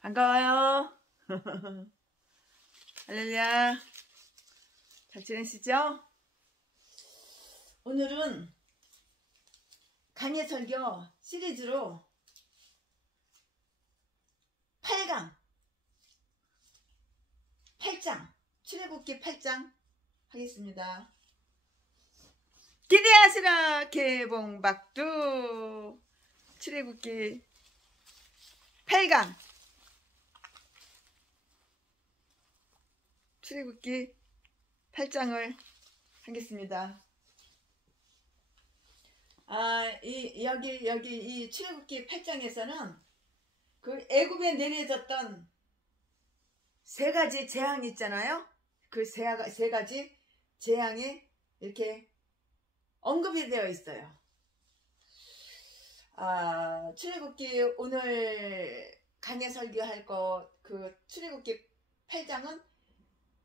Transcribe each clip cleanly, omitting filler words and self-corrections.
반가워요. 할렐루야. 잘 지내시죠? 오늘은 강의 설교 시리즈로 8강 8장 출애굽기 8장 하겠습니다. 기대하시라 개봉박두 출애굽기 8강 출애굽기 8장을 하겠습니다. 여기 이 출애굽기 8장에서는 그 애굽에 내려졌던 세 가지 재앙이 있잖아요. 그 세 가지 재앙이 이렇게 언급이 되어 있어요. 출애굽기 오늘 강의 설교할 그 출애굽기 8장은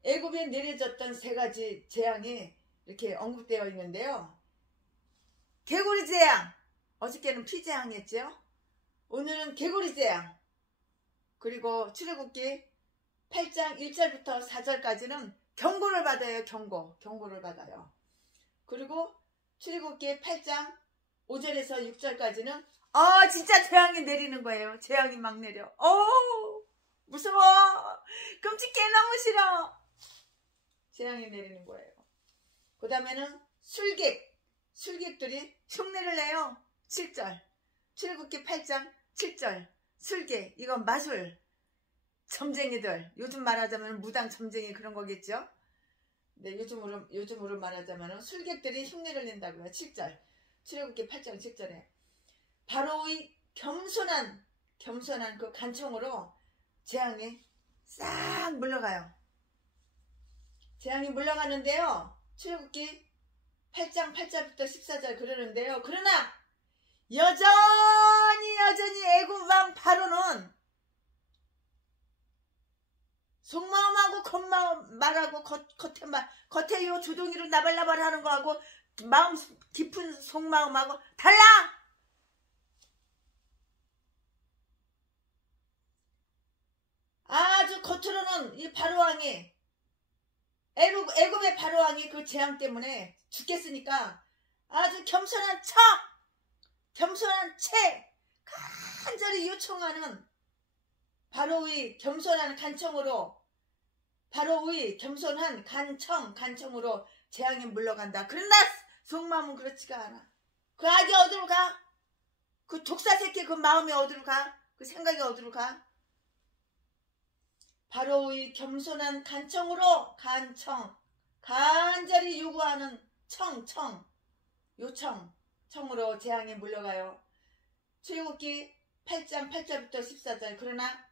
애굽에 내려졌던 세 가지 재앙이 이렇게 언급되어 있는데요. 개구리 재앙, 어저께는 피 재앙이었죠. 오늘은 개구리 재앙, 그리고 출애굽기 8장 1절부터 4절까지는 경고를 받아요. 경고를 받아요. 그리고 출애굽기 8장 5절에서 6절까지는 진짜 재앙이 내리는 거예요. 재앙이 막 내려. 무서워. 끔찍해. 너무 싫어. 재앙이 내리는 거예요. 그 다음에는 술객들이 흉내를 내요. 7절 출애굽기 8장 7절 술객, 이건 마술 점쟁이들, 요즘 말하자면 무당 점쟁이 그런 거겠죠. 네, 요즘으로 말하자면 술객들이 흉내를 낸다고요. 7절 출애굽기 8장 7절에 바로의 겸손한 그 간청으로 재앙이 싹 물러가요. 재앙이 물러가는데요. 출애굽기 8장 8절부터 14절 그러는데요. 그러나 여전히 애굽 왕 바로는 속마음하고 겉마음 말하고 겉에 요 조동이로 나발나발 하는 거하고 마음 깊은 속마음하고 달라. 아주 겉으로는 이 바로왕이 애굽의 바로왕이 그 재앙 때문에 죽겠으니까 아주 겸손한 채 간절히 요청하는 바로의 겸손한 간청으로, 바로의 겸손한 간청으로 재앙이 물러간다. 그러나 속마음은 그렇지가 않아. 그 악이 어디로 가? 그 독사 새끼 그 마음이 어디로 가? 그 생각이 어디로 가? 바로의 겸손한 간청으로 간절히 요구하는 요청으로 재앙이 물러가요. 출애굽기 8장 8절부터 14절 그러나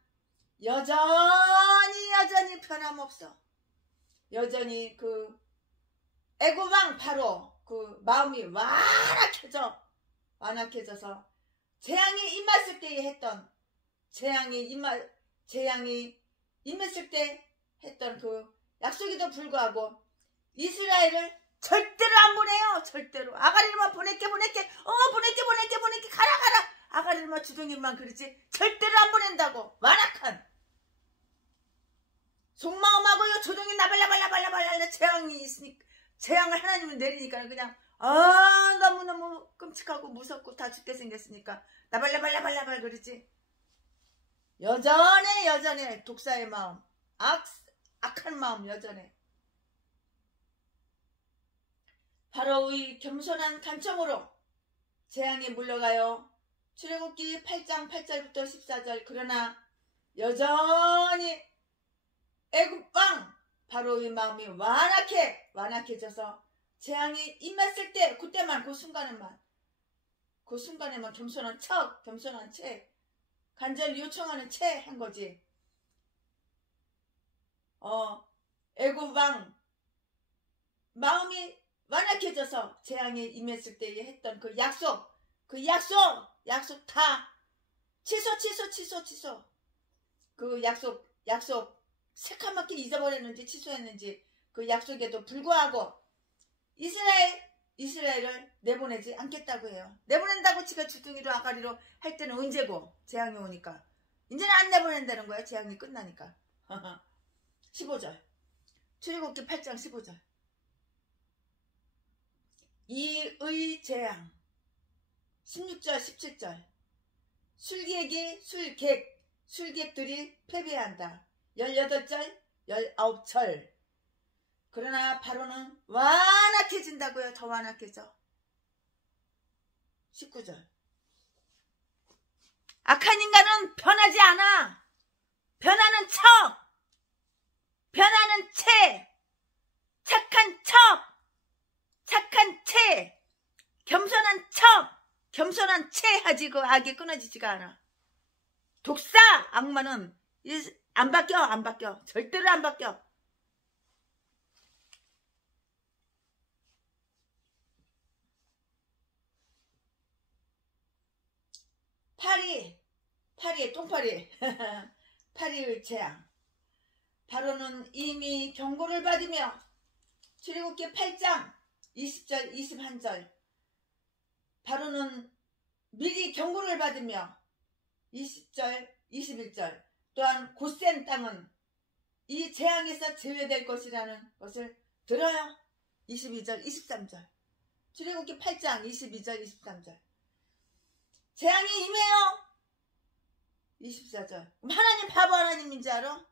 여전히 변함없어. 여전히 그 애굽 왕 바로 그 마음이 완악해져서 재앙이 임했을 때에 했던 재앙이 임했을 때 했던 그 약속에도 불구하고 이스라엘을 절대로 안 보내요. 절대로. 아가리를만 보낼게 가라. 아가리를만 주둥이만 그러지 절대로 안 보낸다고. 완악한 속마음하고요 조둥이 나발라발라 재앙이 있으니까, 재앙을 하나님은 내리니까 그냥 너무너무 끔찍하고 무섭고 다 죽게 생겼으니까 나발라발라 그러지. 여전해 독사의 마음, 악한 마음 여전해. 바로의 겸손한 간청으로 재앙이 물러가요. 출애굽기 8장 8절부터 14절 그러나 여전히 애굽 왕 바로의 마음이 완악해져서 재앙이 임했을 때 그때만 그 순간에만 겸손한 채 간절히 요청하는 채 한 거지. 애굽 왕 마음이 완악해져서 재앙이 임했을 때에 했던 그 약속 다 취소. 그 약속 새카맣게 잊어버렸는지 취소했는지 그 약속에도 불구하고 이스라엘을 내보내지 않겠다고 해요. 내보낸다고 지가 주둥이로 아가리로 할 때는 언제고 재앙이 오니까 이제는 안 내보낸다는 거야. 재앙이 끝나니까. 15절. 출애굽기 8장 15절. 이의 재앙. 16절 17절. 술객들이 패배한다. 18절 19절. 그러나 바로는 완악해진다고요. 더 완악해져. 19절. 악한 인간은 변하지 않아. 변하는 채, 착한 채, 겸손한 채 하지 그 악이 끊어지지가 않아. 독사 악마는 안 바뀌어. 절대로 안 바뀌어. 똥파리 파리의 재앙. 바로는 이미 경고를 받으며 출애굽기 8장 20절 21절. 바로는 미리 경고를 받으며 20절 21절. 또한 고센 땅은 이 재앙에서 제외될 것이라는 것을 들어요. 22절 23절. 출애굽기 8장 22절 23절. 재앙이 임해요. 24절. 하나님 바보 하나님인지 알아?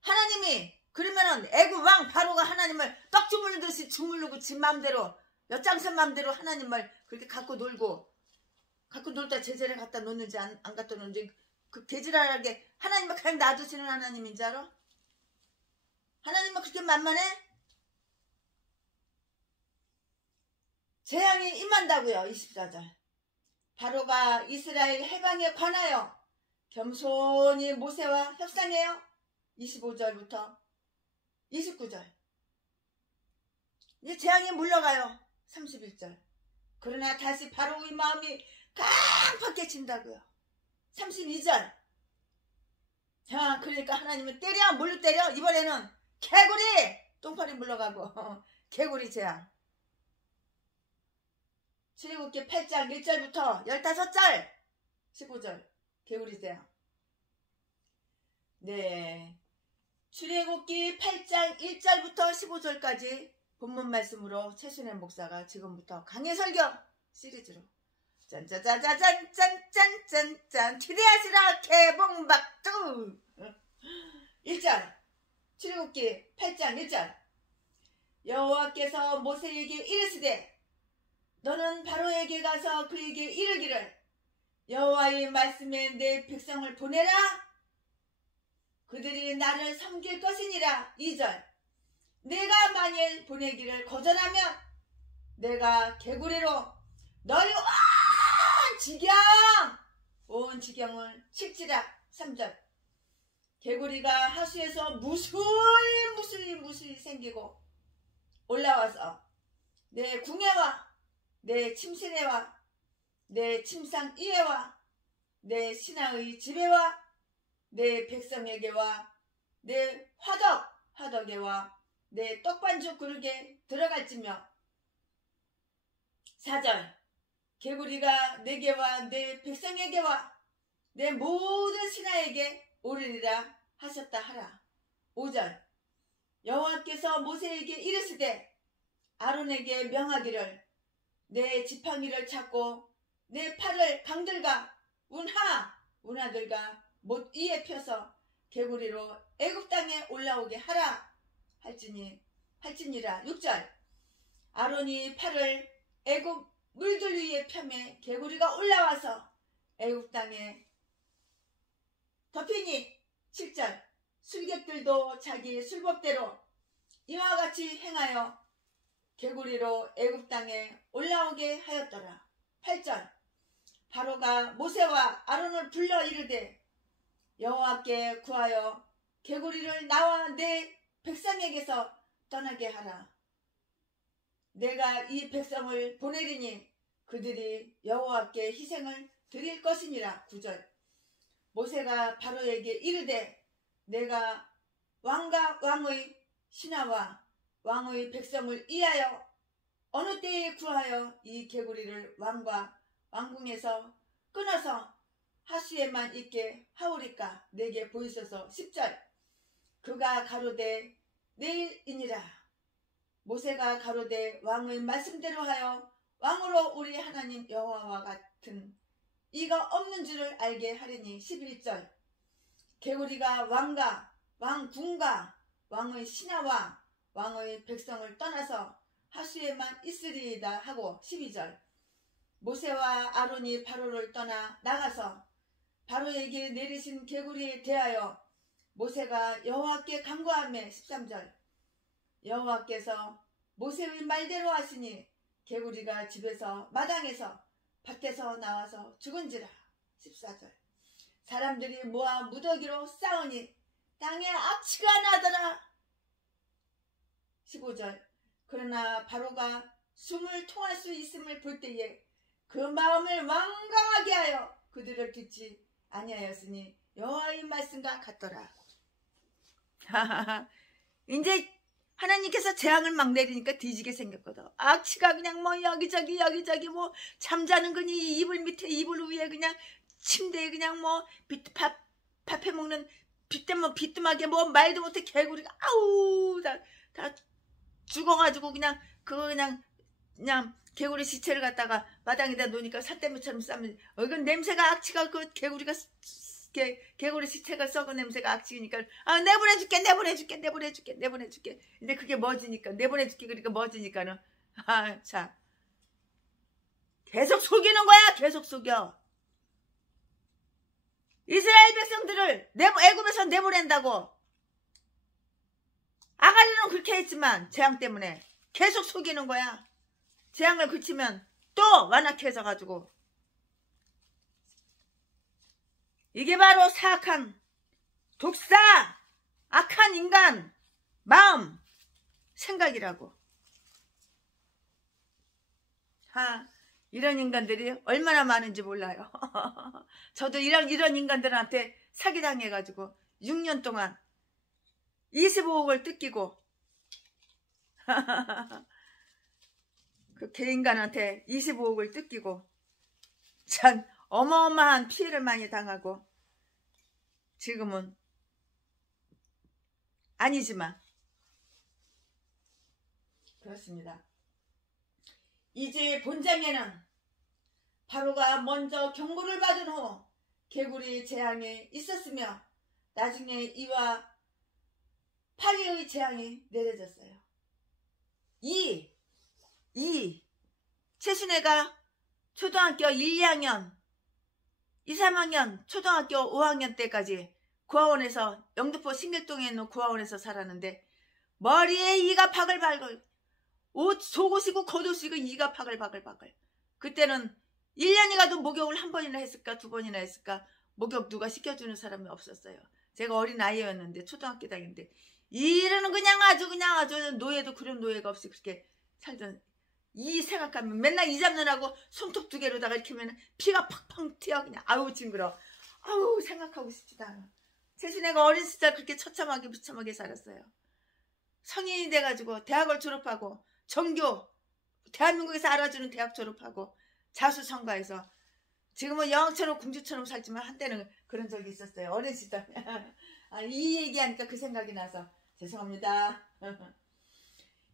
하나님이 그러면은 애굽 왕 바로가 하나님을 떡 주물르듯이 주물르고 지 맘대로 엿장선 맘대로 하나님을 그렇게 갖고 놀다 제자리에 갖다 놓는지 안 갖다 놓는지 그 개지랄하게 하나님을 그냥 놔두시는 하나님인지 알아? 하나님은 그렇게 만만해? 재앙이 임한다고요. 24절. 바로가 이스라엘 해방에 관하여 겸손히 모세와 협상해요. 25절부터 29절. 이제 재앙이 물러가요. 31절. 그러나 다시 바로의 마음이 깜빡해진다고요. 32절. 자, 그러니까 하나님은 뭘로 때려? 이번에는 개구리! 똥파리 물러가고 개구리 재앙. 출애굽기 8장 1절부터 15절 15절 개구리 재앙. 네, 출애굽기 8장 1절부터 15절까지 본문 말씀으로 최순애 목사가 지금부터 강해 설교 시리즈로 짠짜자자잔짠짠짠짠 기대하시라 개봉박두. 1절 출애굽기 8장 1절. 여호와께서 모세에게 이르시되 너는 바로에게 가서 그에게 이르기를 여호와의 말씀에 내 백성을 보내라. 그들이 나를 섬길 것이니라. 2절. 내가 만일 보내기를 거절하면 내가 개구리로 너희 온 지경을 칠지라. 3절. 개구리가 하수에서 무수히 생기고 올라와서 내 궁예와 내 침실에와 내 침상 이에와 내 신하의 집에와 내 백성에게와 내 화덕에와 내 떡반죽 그릇에 들어갈지며. 4절. 개구리가 내게와 내 백성에게와 내 모든 신하에게 오르리라 하셨다 하라. 5절. 여호와께서 모세에게 이르시되 아론에게 명하기를 내 지팡이를 잡고 내 팔을 강들과 운하들과 못 위에 펴서 개구리로 애굽 땅에 올라오게 하라 할지니라. 6절. 아론이 팔을 애굽 물들 위에 펴매 개구리가 올라와서 애굽 땅에 덮이니. 7절. 술객들도 자기 술법대로 이와 같이 행하여 개구리로 애굽 땅에 올라오게 하였더라. 8절. 바로가 모세와 아론을 불러 이르되 여호와께 구하여 개구리를 나와 내 백성에게서 떠나게 하라. 내가 이 백성을 보내리니 그들이 여호와께 희생을 드릴 것이니라. 9절. 모세가 바로에게 이르되 내가 왕과 왕의 신하와 왕의 백성을 위하여 어느 때에 구하여 이 개구리를 왕과 왕궁에서 끊어서 하수에만 있게 하오리까 내게 보이소서. 10절. 그가 가로되 내일이니라. 모세가 가로되 왕의 말씀대로 하여 왕으로 우리 하나님 여호와와 같은 이가 없는 줄을 알게 하리니. 11절. 개구리가 왕과 왕궁과 왕의 신하와 왕의 백성을 떠나서 하수에만 있으리이다 하고. 12절. 모세와 아론이 바로를 떠나 나가서 바로에게 내리신 개구리에 대하여 모세가 여호와께 간구하며. 13절. 여호와께서 모세의 말대로 하시니 개구리가 집에서 마당에서 밭에서 나와서 죽은지라. 14절. 사람들이 모아 무더기로 싸우니 땅에 악취가 나더라. 15절. 그러나 바로가 숨을 통할 수 있음을 볼 때에 그 마음을 완강하게 하여 그들을 듣지 아니하였으니 여호와의 말씀과 같더라. 이제 하나님께서 재앙을 막 내리니까 뒤지게 생겼거든. 악취가 그냥 뭐 여기저기 뭐 잠자는 거니 이불 밑에 이불 위에 그냥 침대에 그냥 뭐 밥 해먹는 비뜸하게 뭐 말도 못해 개구리가 아우 다 죽어가지고 그냥 그거 그냥 개구리 시체를 갖다가 마당에다 놓으니까 삿대미처럼 싸면 이건 냄새가 악취가 그 개구리가 개구리 시체가 썩은 냄새가 악취니까 내보내줄게. 근데 그게 멎으니까 내보내줄게. 그러니까 멎으니까는 자 계속 속이는 거야. 계속 속여. 이스라엘 백성들을 애굽에서 내보낸다고. 아가리는 그렇게 했지만 재앙 때문에 계속 속이는 거야. 재앙을 그치면 또 완악해 져가지고. 이게 바로 사악한 독사, 악한 인간 마음, 생각이라고. 이런 인간들이 얼마나 많은지 몰라요. 저도 이런 인간들한테 사기당해가지고 6년 동안 25억을 뜯기고 그 개인간한테 25억을 뜯기고 참 어마어마한 피해를 많이 당하고 지금은 아니지만 그렇습니다. 이제 본장에는 바로가 먼저 경고를 받은 후 개구리 재앙이 있었으며 나중에 이와 파리의 재앙이 내려졌어요. 최순애가 초등학교 1, 2학년 2, 3학년 초등학교 5학년 때까지 구하원에서 영등포 신길동에 있는 구하원에서 살았는데 머리에 이가 바글바글 옷 속옷이고 겉옷이고 이가 바글바글. 그때는 1년이 가도 목욕을 한 번이나 했을까 2번이나 했을까. 목욕 누가 시켜주는 사람이 없었어요. 제가 어린 아이였는데 초등학교 다니는데 이러는 그냥 아주 노예도 그런 노예가 없이 그렇게 살던. 이 생각하면 맨날 이 잡느라고 손톱 2개로다가 이렇게 하면 피가 팍팍 튀어. 그냥 아우 징그러. 아우 생각하고 싶지도 않아. 최순애가 어린 시절 그렇게 처참하게 비참하게 살았어요. 성인이 돼가지고 대학을 졸업하고 정교 대한민국에서 알아주는 대학 졸업하고 자수성가해서 지금은 영처럼 공주처럼 살지만 한때는 그런 적이 있었어요. 어린 시절. 이 얘기하니까 그 생각이 나서 죄송합니다.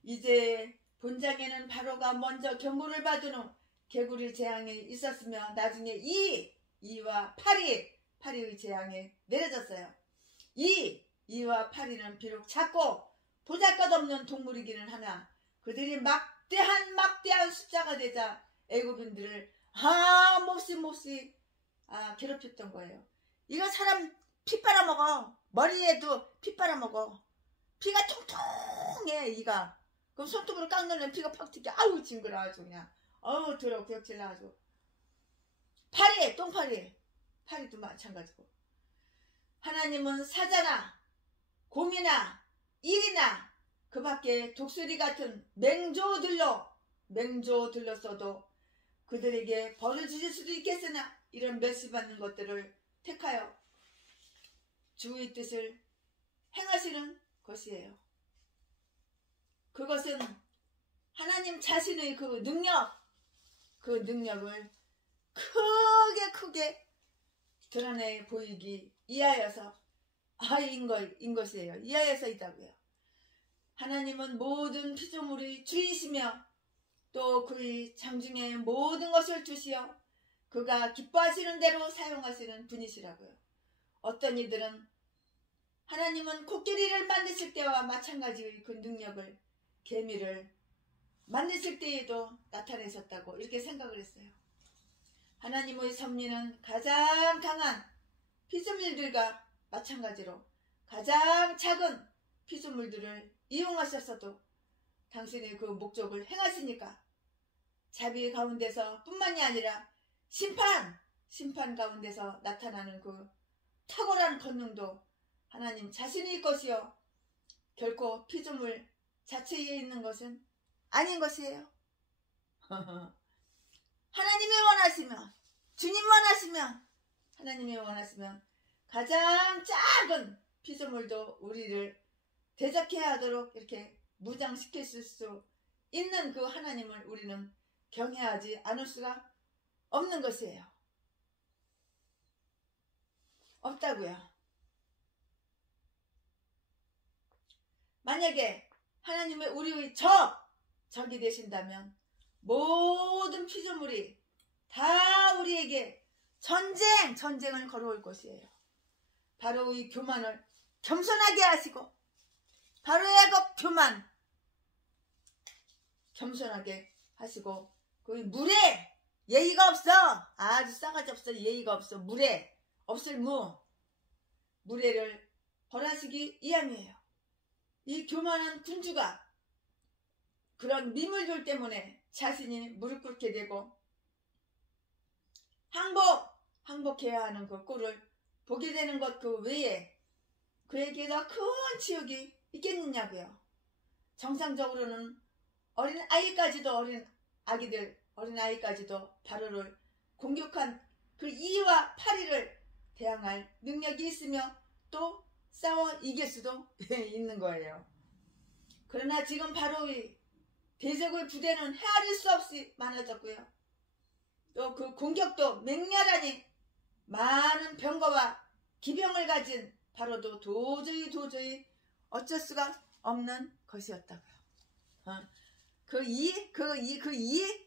이제 본장에는 바로가 먼저 경고를 받은 후 개구리 재앙이 있었으며 나중에 이와 파리의 재앙이 내려졌어요. 이와 파리는 비록 작고 보잘것없는 동물이기는 하나 그들이 막대한 숫자가 되자 애굽인들을 몹시 괴롭혔던 거예요. 이거 사람 피 빨아먹어. 머리에도 피 빨아먹어. 피가 통통해 이가. 그럼 손톱으로 깎는 피가 팍 튀겨. 아우 징그러 아주 그냥. 더러워 기억질 나가지고. 파리도 마찬가지고. 하나님은 사자나 곰이나 일이나 그 밖에 독수리 같은 맹조들로서도 그들에게 벌을 주실 수도 있겠으나 이런 멸시받는 것들을 택하여 주의 뜻을 행하시는 것이에요. 그것은 하나님 자신의 그 능력을 크게 드러내 보이기 이하여서 인 것이에요. 이하여서이다고요. 하나님은 모든 피조물의 주이시며 또 그의 장중에 모든 것을 두시어 그가 기뻐하시는 대로 사용하시는 분이시라고요. 어떤 이들은 하나님은 코끼리를 만드실 때와 마찬가지의 그 능력을 개미를 만드실 때에도 나타내셨다고 이렇게 생각을 했어요. 하나님의 섭리는 가장 강한 피조물들과 마찬가지로 가장 작은 피조물들을 이용하셨어도 당신의 그 목적을 행하시니까 자비 가운데서 뿐만이 아니라 심판 가운데서 나타나는 그 탁월한 권능도 하나님 자신의 것이요 결코 피조물 자체에 있는 것은 아닌 것이에요. 하나님이 원하시면, 주님 원하시면, 하나님이 원하시면 가장 작은 피조물도 우리를 대적해 하도록 이렇게 무장시키실 수 있는 그 하나님을 우리는 경외하지 않을 수가 없는 것이에요. 없다고요. 만약에 하나님의 우리의 적이 되신다면 모든 피조물이 다 우리에게 전쟁을 걸어올 것이에요. 바로의 교만을 겸손하게 하시고 바로의 그 교만 겸손하게 하시고 그 물에 예의가 없어. 아주 싸가지 없어. 예의가 없어. 물에 없을 무례를 벌하시기 이함이에요. 이 교만한 군주가 그런 미물들 때문에 자신이 무릎 꿇게 되고 항복해야 하는 그 꼴을 보게 되는 것 그 외에 그에게 더 큰 치욕이 있겠느냐고요. 정상적으로는 어린 아이까지도 바로를 공격한 그 이와 파리를 대항할 능력이 있으며 또 싸워 이길 수도 있는 거예요. 그러나 지금 바로의 대적의 부대는 헤아릴 수 없이 많아졌고요. 또 그 공격도 맹렬하니 많은 병거와 기병을 가진 바로도 도저히 어쩔 수가 없는 것이었다고요.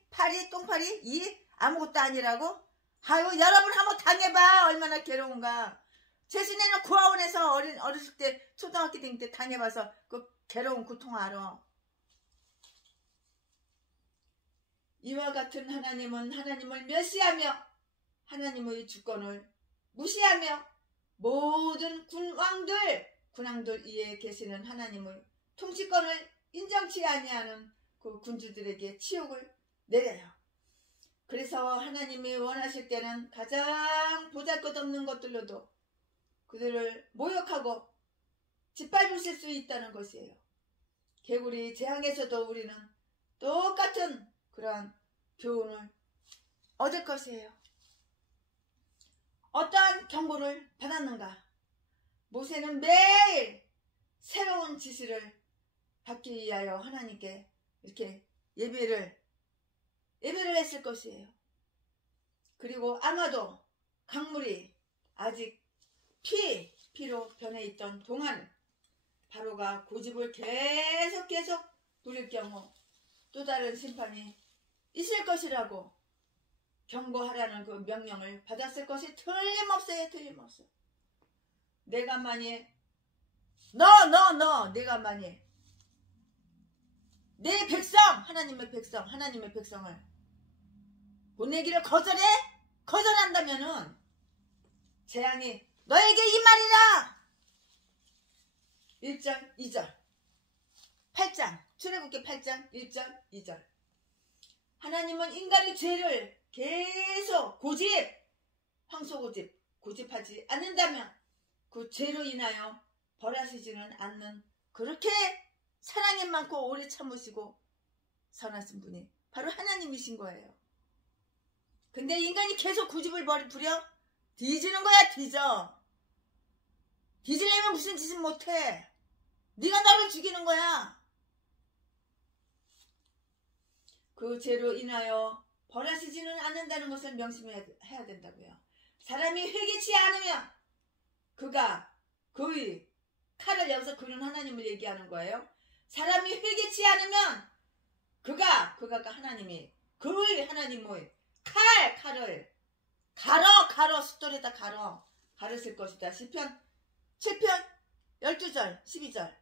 파리 똥파리 아무것도 아니라고? 아유 여러분 한번 당해봐. 얼마나 괴로운가. 최신에는 구하원에서 어렸을 때 초등학교 다닐 때 당해봐서 그 괴로운 고통 알아. 이와 같은 하나님은 하나님을 멸시하며 하나님의 주권을 무시하며 모든 군왕들 위에 계시는 하나님의 통치권을 인정치 아니하는 그 군주들에게 치욕을 내려요. 그래서 하나님이 원하실 때는 가장 보잘것없는 것들로도 그들을 모욕하고 짓밟으실 수 있다는 것이에요. 개구리 재앙에서도 우리는 똑같은 그러한 교훈을 얻을 것이에요. 어떠한 경고를 받았는가? 모세는 매일 새로운 지시를 받기 위하여 하나님께 이렇게 예배를 했을 것이에요. 그리고 아마도 강물이 아직 피로 변해 있던 동안 바로가 고집을 계속 부릴 경우 또 다른 심판이 있을 것이라고 경고하라는 그 명령을 받았을 것이 틀림없어요. 내가 만일 내가 만일 내 백성 하나님의 백성을 보내기를 거절한다면은 재앙이 너에게 임하리라. 1장 2절 8장 출애굽기 8장 1절 2절. 하나님은 인간의 죄를 계속 고집하지 않는다면 그 죄로 인하여 벌하시지는 않는 그렇게 사랑이 많고 오래 참으시고 선하신 분이 바로 하나님이신 거예요. 근데 인간이 계속 고집을 부려 뒤지는 거야. 뒤지려면 무슨 짓은 못해. 네가 나를 죽이는 거야. 그 죄로 인하여 벌하시지는 않는다는 것을 명심해야 된다고요. 사람이 회개치 않으면 그가 그의 칼을 여기서 그는 하나님을 얘기하는 거예요. 사람이 회개치 않으면 그가 하나님이 그의 하나님의 칼을 가로 숫돌에다 가르칠 것이다. 시편 7편 12절 12절.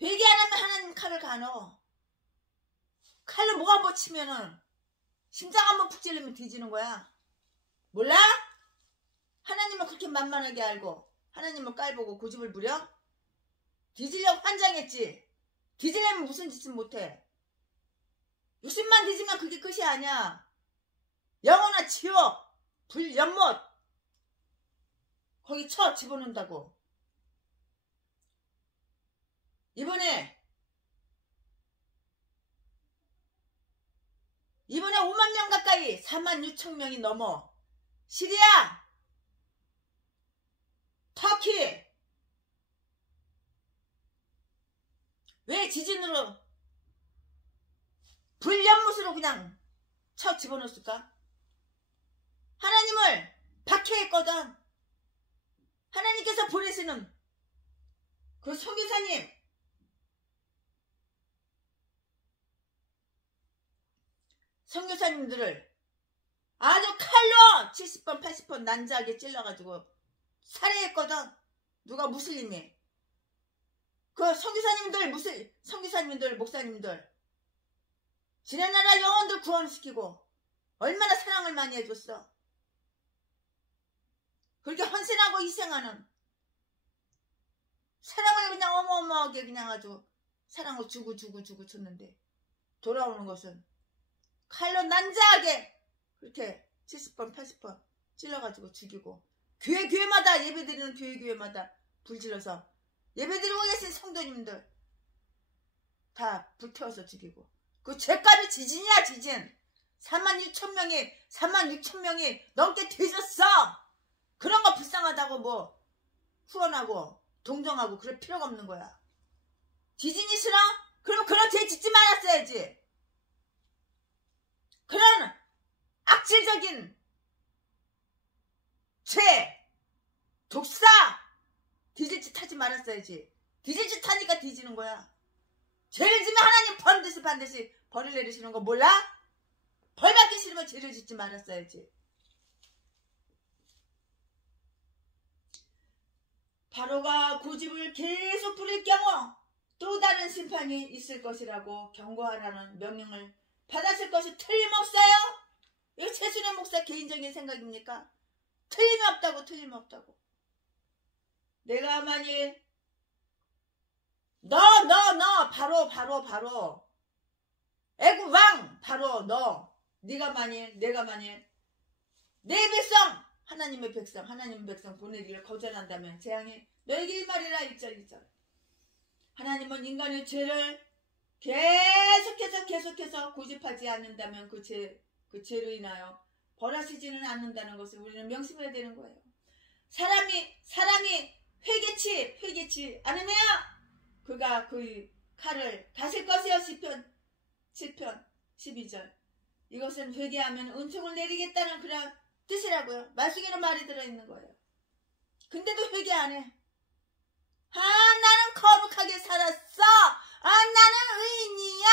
회개 안 하면 하나님 칼을 가노. 칼로 목 한번 치면은 심장 한번 푹 찔르면 뒤지는 거야. 몰라? 하나님을 그렇게 만만하게 알고 하나님을 깔보고 고집을 부려? 뒤지려고 환장했지. 뒤지려면 무슨 짓을 못해. 육신만 뒤지면 그게 끝이 아니야. 영원한 지옥, 불, 연못 거기 쳐 집어넣는다고. 이번에 5만 명 가까이 4만 6천 명이 넘어 시리아, 터키 왜 지진으로 불연못으로 그냥 쳐 집어넣었을까? 하나님을 박해했거든. 하나님께서 보내시는 그 선교사님 선교사님들을 아주 칼로 70번 80번 난자하게 찔러가지고 살해했거든. 누가 무슬림이. 그 선교사님들 목사님들 지네나라 영혼들 구원시키고 얼마나 사랑을 많이 해줬어. 그렇게 헌신하고 희생하는 사랑을 그냥 어마어마하게 그냥 아주 사랑을 주고 줬는데 돌아오는 것은 칼로 난자하게 그렇게 70번 80번 찔러가지고 죽이고 교회마다 예배드리는 교회마다 불질러서 예배드리고 계신 성도님들 다 불태워서 죽이고 그 죄값이 지진이야 지진. 4만 6천 명이 넘게 뒤졌어. 그런 거 불쌍하다고 뭐 후원하고 동정하고 그럴 필요가 없는 거야. 지진이 싫어? 그럼 그런 죄 짓지 말았어야지. 그런 악질적인 죄, 독사, 뒤질 짓 하지 말았어야지. 뒤질 짓 하니까 뒤지는 거야. 죄를 지면 하나님 반드시 벌을 내리시는 거 몰라? 벌 받기 싫으면 죄를 짓지 말았어야지. 바로가 고집을 계속 부릴 경우 또 다른 심판이 있을 것이라고 경고하라는 명령을 받았을 것이 틀림없어요. 이거 최순애 목사 개인적인 생각입니까? 틀림없다고. 내가 만일 너 바로 애국왕 바로 내가 만일 내 백성 하나님의 백성 보내기를 거절한다면 재앙이 너에게 이 말이라 1절 하나님은 인간의 죄를 계속해서 고집하지 않는다면 그 죄로 인하여 벌하시지는 않는다는 것을 우리는 명심해야 되는 거예요. 사람이 회개치 않으면 그가 그 칼을 가실 것이요. 시편 7편 12절. 이것은 회개하면 은총을 내리겠다는 그런 뜻이라고요. 말씀에는 말이 들어있는 거예요. 근데도 회개 안 해. 나는 거룩하게 살았어. 나는 의인이야.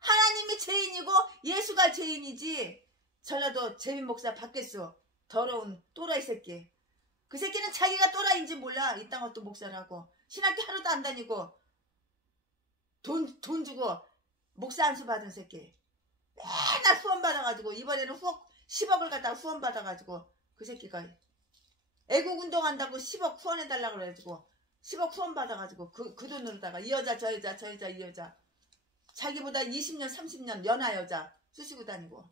하나님이 죄인이고 예수가 죄인이지. 전라도 재민 목사 받겠어. 더러운 또라이 새끼. 그 새끼는 자기가 또라이인지 몰라. 이딴 것도 목사라고. 신학교 하루도 안 다니고 돈 주고 목사 안수 받은 새끼. 맨날 후원 받아가지고 이번에는 10억을 갖다가 후원 받아가지고 그 새끼가 애국운동한다고 10억 후원해달라고 그래가지고 10억 후원 받아가지고 그 돈으로다가 이 여자 저 여자 이 여자 자기보다 20년 30년 연하 여자 쑤시고 다니고.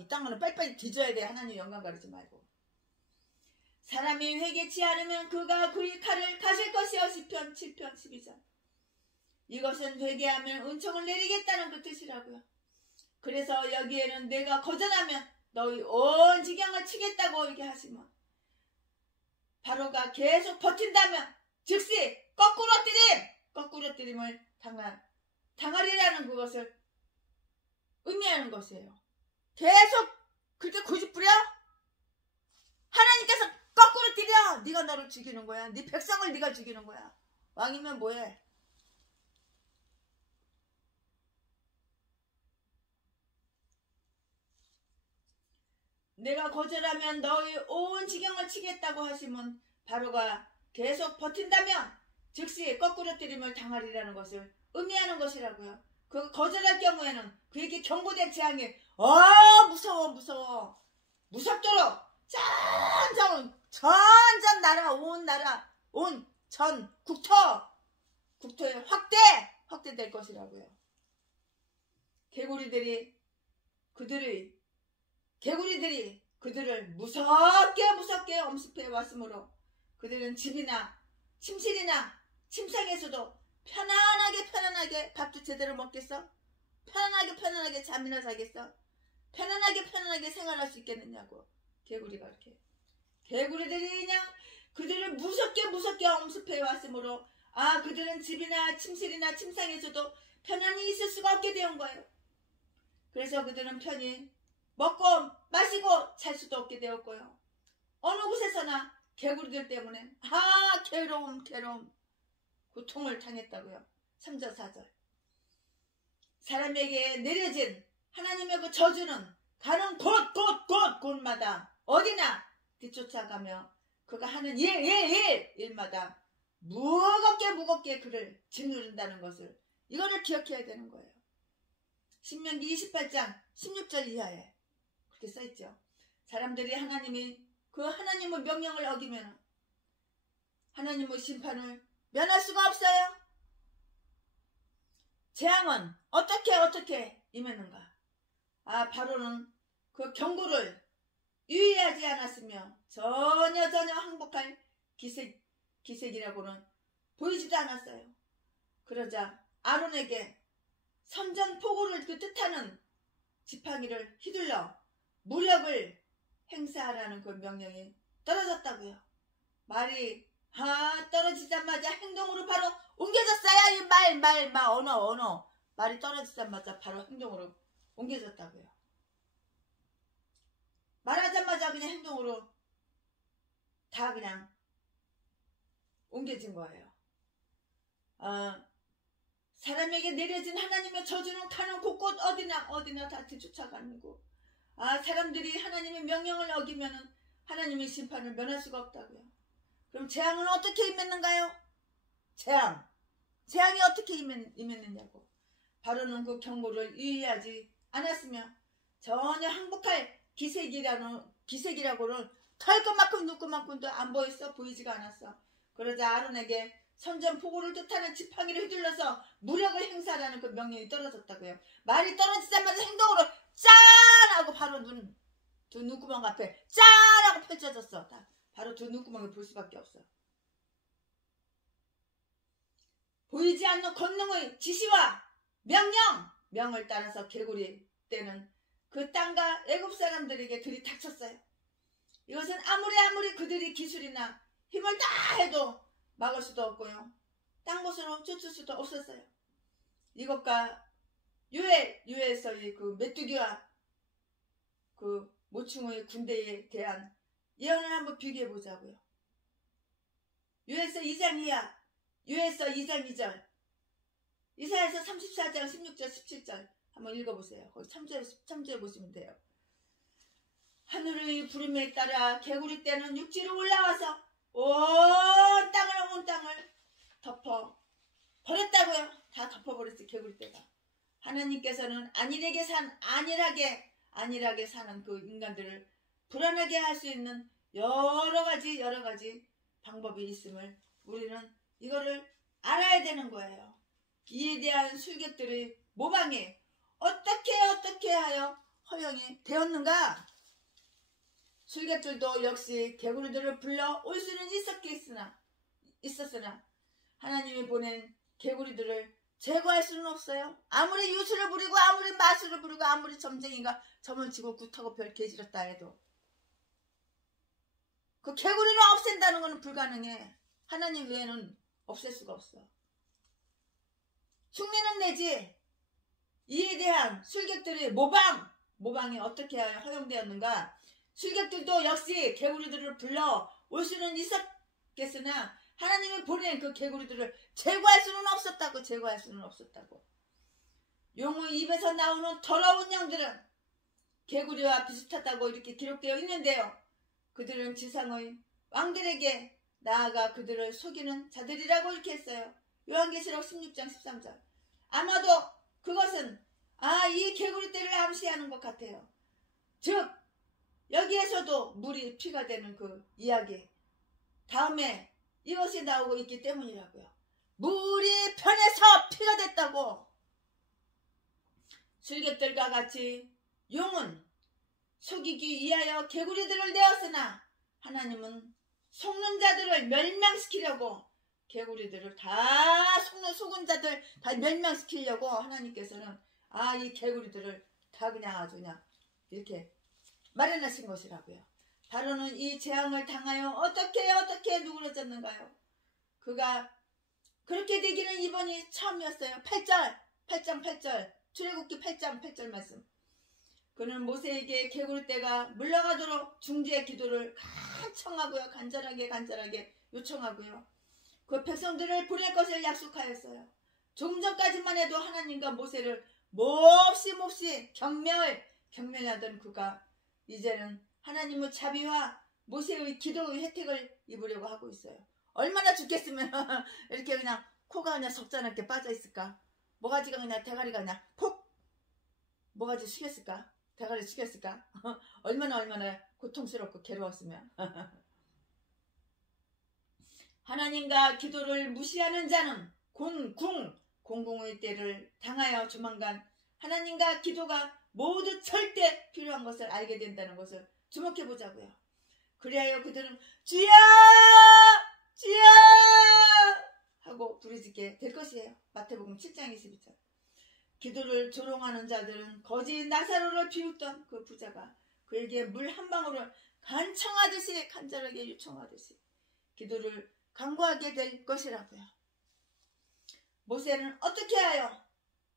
이 땅은 빨리빨리 뒤져야 돼. 하나님 영광 가리지 말고. 사람이 회개치 않으면 그가 그의 칼을 가실 것이요. 시편 7편 12절. 이것은 회개하면 은총을 내리겠다는 그 뜻이라고요. 그래서 여기에는 내가 거절하면 너희 온 지경을 치겠다고 이렇게 하시면 바로가 계속 버틴다면 즉시 거꾸로뜨림을 당하리라는 그것을 의미하는 것이에요. 계속 그렇게 고집부려? 하나님께서 거꾸로 때려. 네가 너를 죽이는 거야. 네 백성을 네가 죽이는 거야. 왕이면 뭐해? 내가 거절하면 너희 온 지경을 치겠다고 하시면 바로가 계속 버틴다면 즉시 거꾸로 때림을 당하리라는 것을 의미하는 것이라고요. 그 거절할 경우에는 그에게 경고된 재앙이 무서워 무섭도록 전전 나라 온 전 국토의 확대될 것이라고요. 개구리들이 그들을 무섭게 엄습해 왔으므로 그들은 집이나 침실이나 침상에서도 편안하게 밥도 제대로 먹겠어? 편안하게 잠이나 자겠어? 편안하게 생활할 수 있겠느냐고. 개구리가 이렇게. 개구리들이 그냥 그들을 무섭게 엄습해 왔으므로 그들은 집이나 침실이나 침상에서도 편안히 있을 수가 없게 되온 거예요. 그래서 그들은 편히 먹고 마시고 잘 수도 없게 되었고요. 어느 곳에서나 개구리들 때문에 괴로움 고통을 당했다고요. 3절 4절. 사람에게 내려진 하나님의 그 저주는 가는 곳마다 어디나 뒤쫓아가며 그가 하는 일마다 무겁게 그를 짓누른다는 것을 이거를 기억해야 되는 거예요. 신명기 28장 16절 이하에 그렇게 써있죠. 사람들이 하나님의 명령을 어기면 하나님의 심판을 면할 수가 없어요. 재앙은 어떻게 임했는가? 바로는 그 경고를 유의하지 않았으며 전혀 항복할 기색이라고는 보이지도 않았어요. 그러자 아론에게 선전포고를 그 뜻하는 지팡이를 휘둘러 무력을 행사하라는 그 명령이 떨어졌다고요. 말이 떨어지자마자 행동으로 바로 옮겨졌어요. 이 말 언어 말이 떨어지자마자 바로 행동으로 옮겨졌다고요. 말하자마자 그냥 행동으로 다 그냥 옮겨진 거예요. 사람에게 내려진 하나님의 저주는 가는 곳곳 어디나 다 뒤쫓아가는 거. 사람들이 하나님의 명령을 어기면은 하나님의 심판을 면할 수가 없다고요. 그럼 재앙은 어떻게 임했는가요? 재앙이 어떻게 임했느냐고. 바로는 그 경고를 유의하지 않았으며 전혀 항복할 기색이라고는 털 것만큼 눈 것만큼도 안 보이지가 않았어. 그러자 아론에게 선전포고를 뜻하는 지팡이를 휘둘러서 무력을 행사하라는 그 명령이 떨어졌다고요. 말이 떨어지자마자 행동으로 짠! 하고 바로 두 눈구멍 앞에 짠! 하고 펼쳐졌어. 바로 두 눈구멍을 볼 수밖에 없어. 보이지 않는 권능의 지시와 명을 따라서 개구리 떼는 그 땅과 애굽 사람들에게 들이닥쳤어요. 이것은 아무리 그들이 기술이나 힘을 다 해도 막을 수도 없고요. 딴 곳으로 쫓을 수도 없었어요. 이것과 유에서의 그 메뚜기와 그 모충의 군대에 대한 예언을 한번 비교해 보자고요. 유에서 2장 2절, 이사야서 34장 16절 17절 한번 읽어보세요. 거기 참조해 보시면 돼요. 하늘의 부름에 따라 개구리 떼는 육지로 올라와서 온 땅을 덮어 버렸다고요. 다 덮어버렸지 개구리 떼가. 하나님께서는 안일하게 사는 그 인간들을 불안하게 할 수 있는 여러 가지 방법이 있음을 우리는 이거를 알아야 되는 거예요. 이에 대한 술객들의 모방이 어떻게 하여 허용이 되었는가? 술객들도 역시 개구리들을 불러 올 수는 있었으나 하나님이 보낸 개구리들을 제거할 수는 없어요. 아무리 유수를 부리고 아무리 마술을 부리고 아무리 점쟁이가 점을 치고 굿하고 별 개지렸다 해도 그 개구리를 없앤다는 것은 불가능해. 하나님 외에는 없앨 수가 없어. 흉내는 내지 이에 대한 술객들의 모방이 어떻게 허용되었는가? 술객들도 역시 개구리들을 불러 올 수는 있었겠으나 하나님이 보낸 그 개구리들을 제거할 수는 없었다고. 제거할 수는 없었다고. 용의 입에서 나오는 더러운 영들은 개구리와 비슷하다고 이렇게 기록되어 있는데요. 그들은 지상의 왕들에게 나아가 그들을 속이는 자들이라고 이렇게 했어요. 요한계시록 16장 13절. 아마도 그것은 이 개구리 떼를 암시하는 것 같아요. 즉 여기에서도 물이 피가 되는 그 이야기 다음에 이것이 나오고 있기 때문이라고요. 물이 변해서 피가 됐다고. 술객들과 같이 용은 속이기 위하여 개구리들을 내었으나 하나님은 속는 자들을 멸망시키려고 개구리들을 다 속은 자들 다 멸망시키려고 하나님께서는 이 개구리들을 다 그냥 아주 그냥 이렇게 마련하신 것이라고요. 바로는 이 재앙을 당하여 어떻게 누그러졌는가요? 그가 그렇게 되기는 이번이 처음이었어요. 8장 8절 출애굽기 8장 8절 말씀. 그는 모세에게 개구리떼가 물러가도록 중지의 기도를 간청하고요. 간절하게 요청하고요. 그 백성들을 보낼 것을 약속하였어요. 조금 전까지만 해도 하나님과 모세를 몹시 경멸하던 그가 이제는 하나님의 자비와 모세의 기도의 혜택을 입으려고 하고 있어요. 얼마나 죽겠으면 이렇게 그냥 코가 그냥 적잖게 빠져 있을까? 모가지가 그냥 대가리가 그냥 폭 모가지 숙였을까? 대가리 숙였을까? 얼마나 고통스럽고 괴로웠으면. 하나님과 기도를 무시하는 자는 공공의 때를 당하여 조만간 하나님과 기도가 모두 절대 필요한 것을 알게 된다는 것을 주목해 보자고요. 그리하여 그들은 주여 하고 부르짖게 될 것이에요. 마태복음 7장 22절. 기도를 조롱하는 자들은 거지 나사로를 비웃던 그 부자가 그에게 물 한 방울을 간청하듯이 간절하게 요청하듯이 기도를 간구하게 될 것이라고요. 모세는 어떻게 하여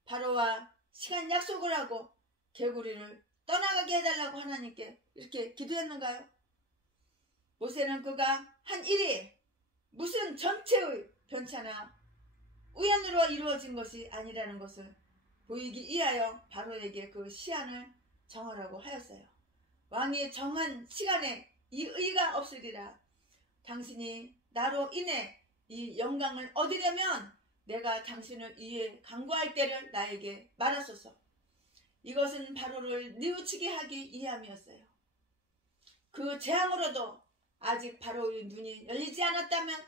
바로와 시간 약속을 하고 개구리를 떠나가게 해달라고 하나님께 이렇게 기도했는가요? 모세는 그가 한 일이 무슨 전체의 변차나 우연으로 이루어진 것이 아니라는 것을 보이기 위하여 바로에게 그 시한을 정하라고 하였어요. 왕이 정한 시간에 이 의가 없으리라. 당신이 나로 인해 이 영광을 얻으려면 내가 당신을 위해 간구할 때를 나에게 말하소서. 이것은 바로를 뉘우치게 하기 위함이었어요. 그 재앙으로도 아직 바로의 눈이 열리지 않았다면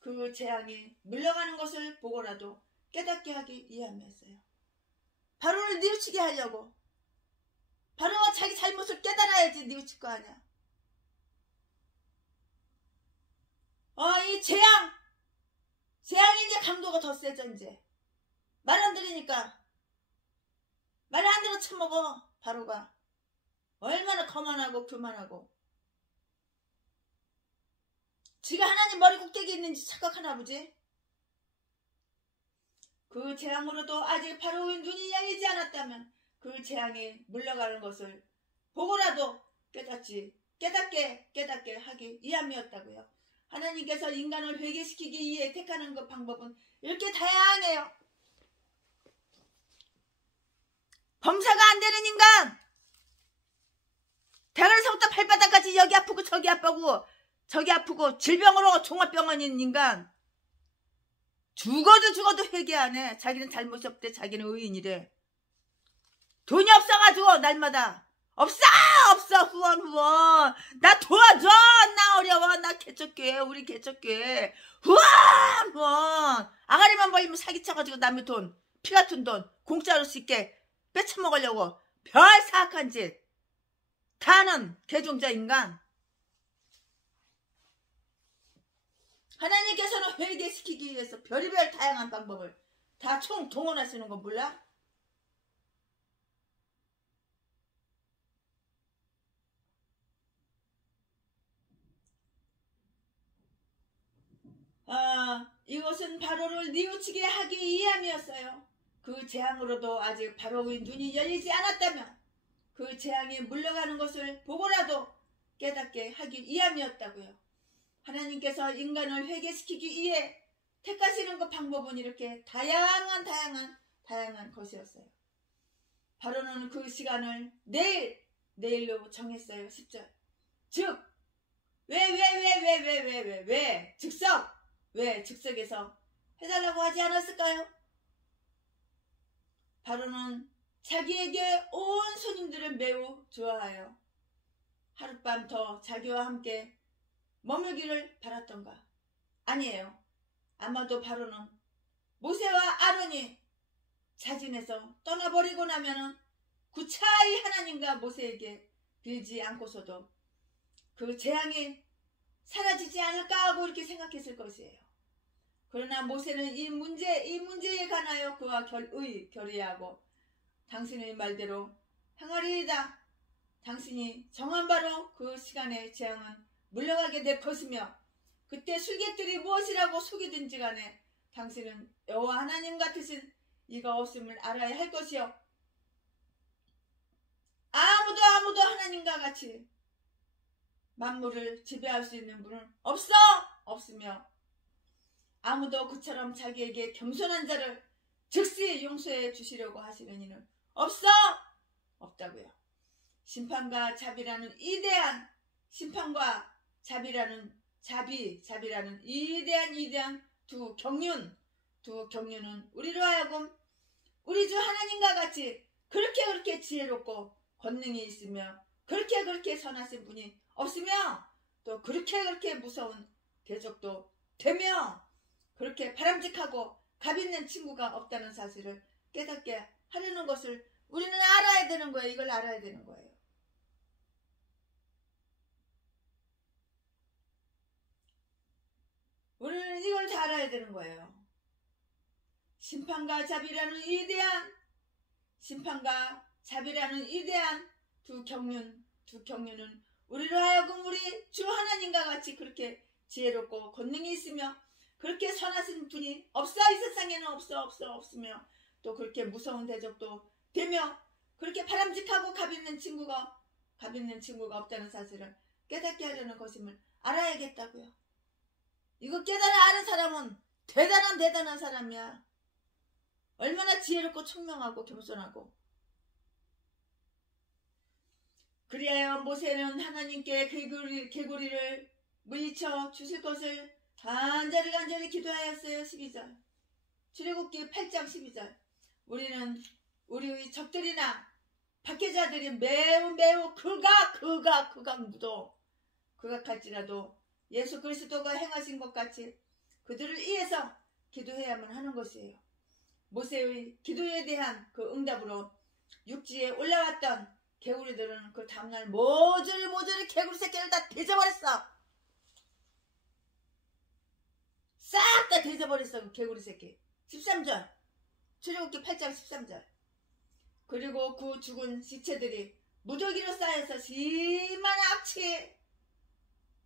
그 재앙이 물러가는 것을 보고라도 깨닫게 하기 위함이었어요. 바로를 뉘우치게 하려고. 바로가 자기 잘못을 깨달아야지 뉘우칠 거 아니야. 이 재앙이 이제 강도가 더 세져. 이제 말 안 들으니까 말 안 들어 처먹어. 바로가 얼마나 거만하고 교만하고 지가 하나님 머리 꼭대기에 있는지 착각하나 보지. 그 재앙으로도 아직 바로의 눈이 열리지 않았다면 그 재앙이 물러가는 것을 보고라도 깨닫게 하기 위함이었다고요. 하나님께서 인간을 회개시키기 위해 택하는 그 방법은 이렇게 다양해요. 범사가 안 되는 인간, 대가리서부터 발바닥까지 여기 아프고 저기 아프고 질병으로 종합병원인 인간, 죽어도 회개 안 해. 자기는 잘못이 없대. 자기는 의인이래. 돈이 없어가지고 날마다 없어 후원 나 도와줘. 나 어려워. 나 개척교회 우리 개척교회 후원 아가리만 벌리면 사기쳐가지고 남의 돈 피같은 돈 공짜로 쉽게 뺏어먹으려고 별 사악한 짓 다 하는 개종자 인간. 하나님께서는 회개시키기 위해서 별의별 다양한 방법을 다 총동원하시는 거 몰라? 이것은 바로를 뉘우치게 하기 위함이었어요. 그 재앙으로도 아직 바로의 눈이 열리지 않았다면 그 재앙에 물러가는 것을 보고라도 깨닫게 하기 위함이었다고요. 하나님께서 인간을 회개시키기 위해 택하시는 그 방법은 이렇게 다양한 것이었어요. 바로는 그 시간을 내일로 정했어요. 10절. 즉 왜 즉석에서 해달라고 하지 않았을까요? 바로는 자기에게 온 손님들을 매우 좋아하여 하룻밤 더 자기와 함께 머물기를 바랐던가? 아니에요. 아마도 바로는 모세와 아론이 자진해서 떠나버리고 나면은 구차히 하나님과 모세에게 빌지 않고서도 그 재앙이 사라지지 않을까 하고 이렇게 생각했을 것이에요. 그러나 모세는 이 문제에 관하여 그와 결의하고 당신의 말대로 행하리이다. 당신이 정한 바로 그 시간에 재앙은 물러가게 될 것이며 그때 술객들이 무엇이라고 속이든지 간에 당신은 여호와 하나님 같으신 이가 없음을 알아야 할 것이요. 아무도 하나님과 같이 만물을 지배할 수 있는 분은 없으며 아무도 그처럼 자기에게 겸손한 자를 즉시 용서해 주시려고 하시는 이는 없다고요. 심판과 자비라는 이대한 두 경륜은 우리로 하여금 우리 주 하나님과 같이 그렇게 지혜롭고 권능이 있으며 그렇게 선하신 분이 없으며 또 그렇게 무서운 대적도 되며 그렇게 바람직하고 값 있는 친구가 없다는 사실을 깨닫게 하려는 것을 우리는 알아야 되는 거예요. 이걸 알아야 되는 거예요. 우리는 이걸 다 알아야 되는 거예요. 심판과 자비라는 이대한 두 경륜은 우리로 하여금 우리 주 하나님과 같이 그렇게 지혜롭고 권능이 있으며 그렇게 선하신 분이 이 세상에는 없으며 또 그렇게 무서운 대적도 되며 그렇게 바람직하고 값 있는 친구가 없다는 사실을 깨닫게 하려는 것임을 알아야겠다고요. 이거 아는 사람은 대단한 사람이야. 얼마나 지혜롭고 총명하고 겸손하고. 그리하여 모세는 하나님께 개구리를 물리쳐 주실 것을 간절히 기도하였어요. 12절. 출애굽기 8장 12절. 우리는 우리의 적들이나 박해자들이 매우 극악할지라도 예수 그리스도가 행하신 것 같이 그들을 위해서 기도해야만 하는 것이에요. 모세의 기도에 대한 그 응답으로 육지에 올라왔던 개구리들은 그 다음날 모조리 개구리 새끼를 다 대져버렸어. 싹 다 대져버렸어. 그 개구리 새끼. 13절. 출애굽기 8장 13절. 그리고 그 죽은 시체들이 무더기로 쌓여서 심한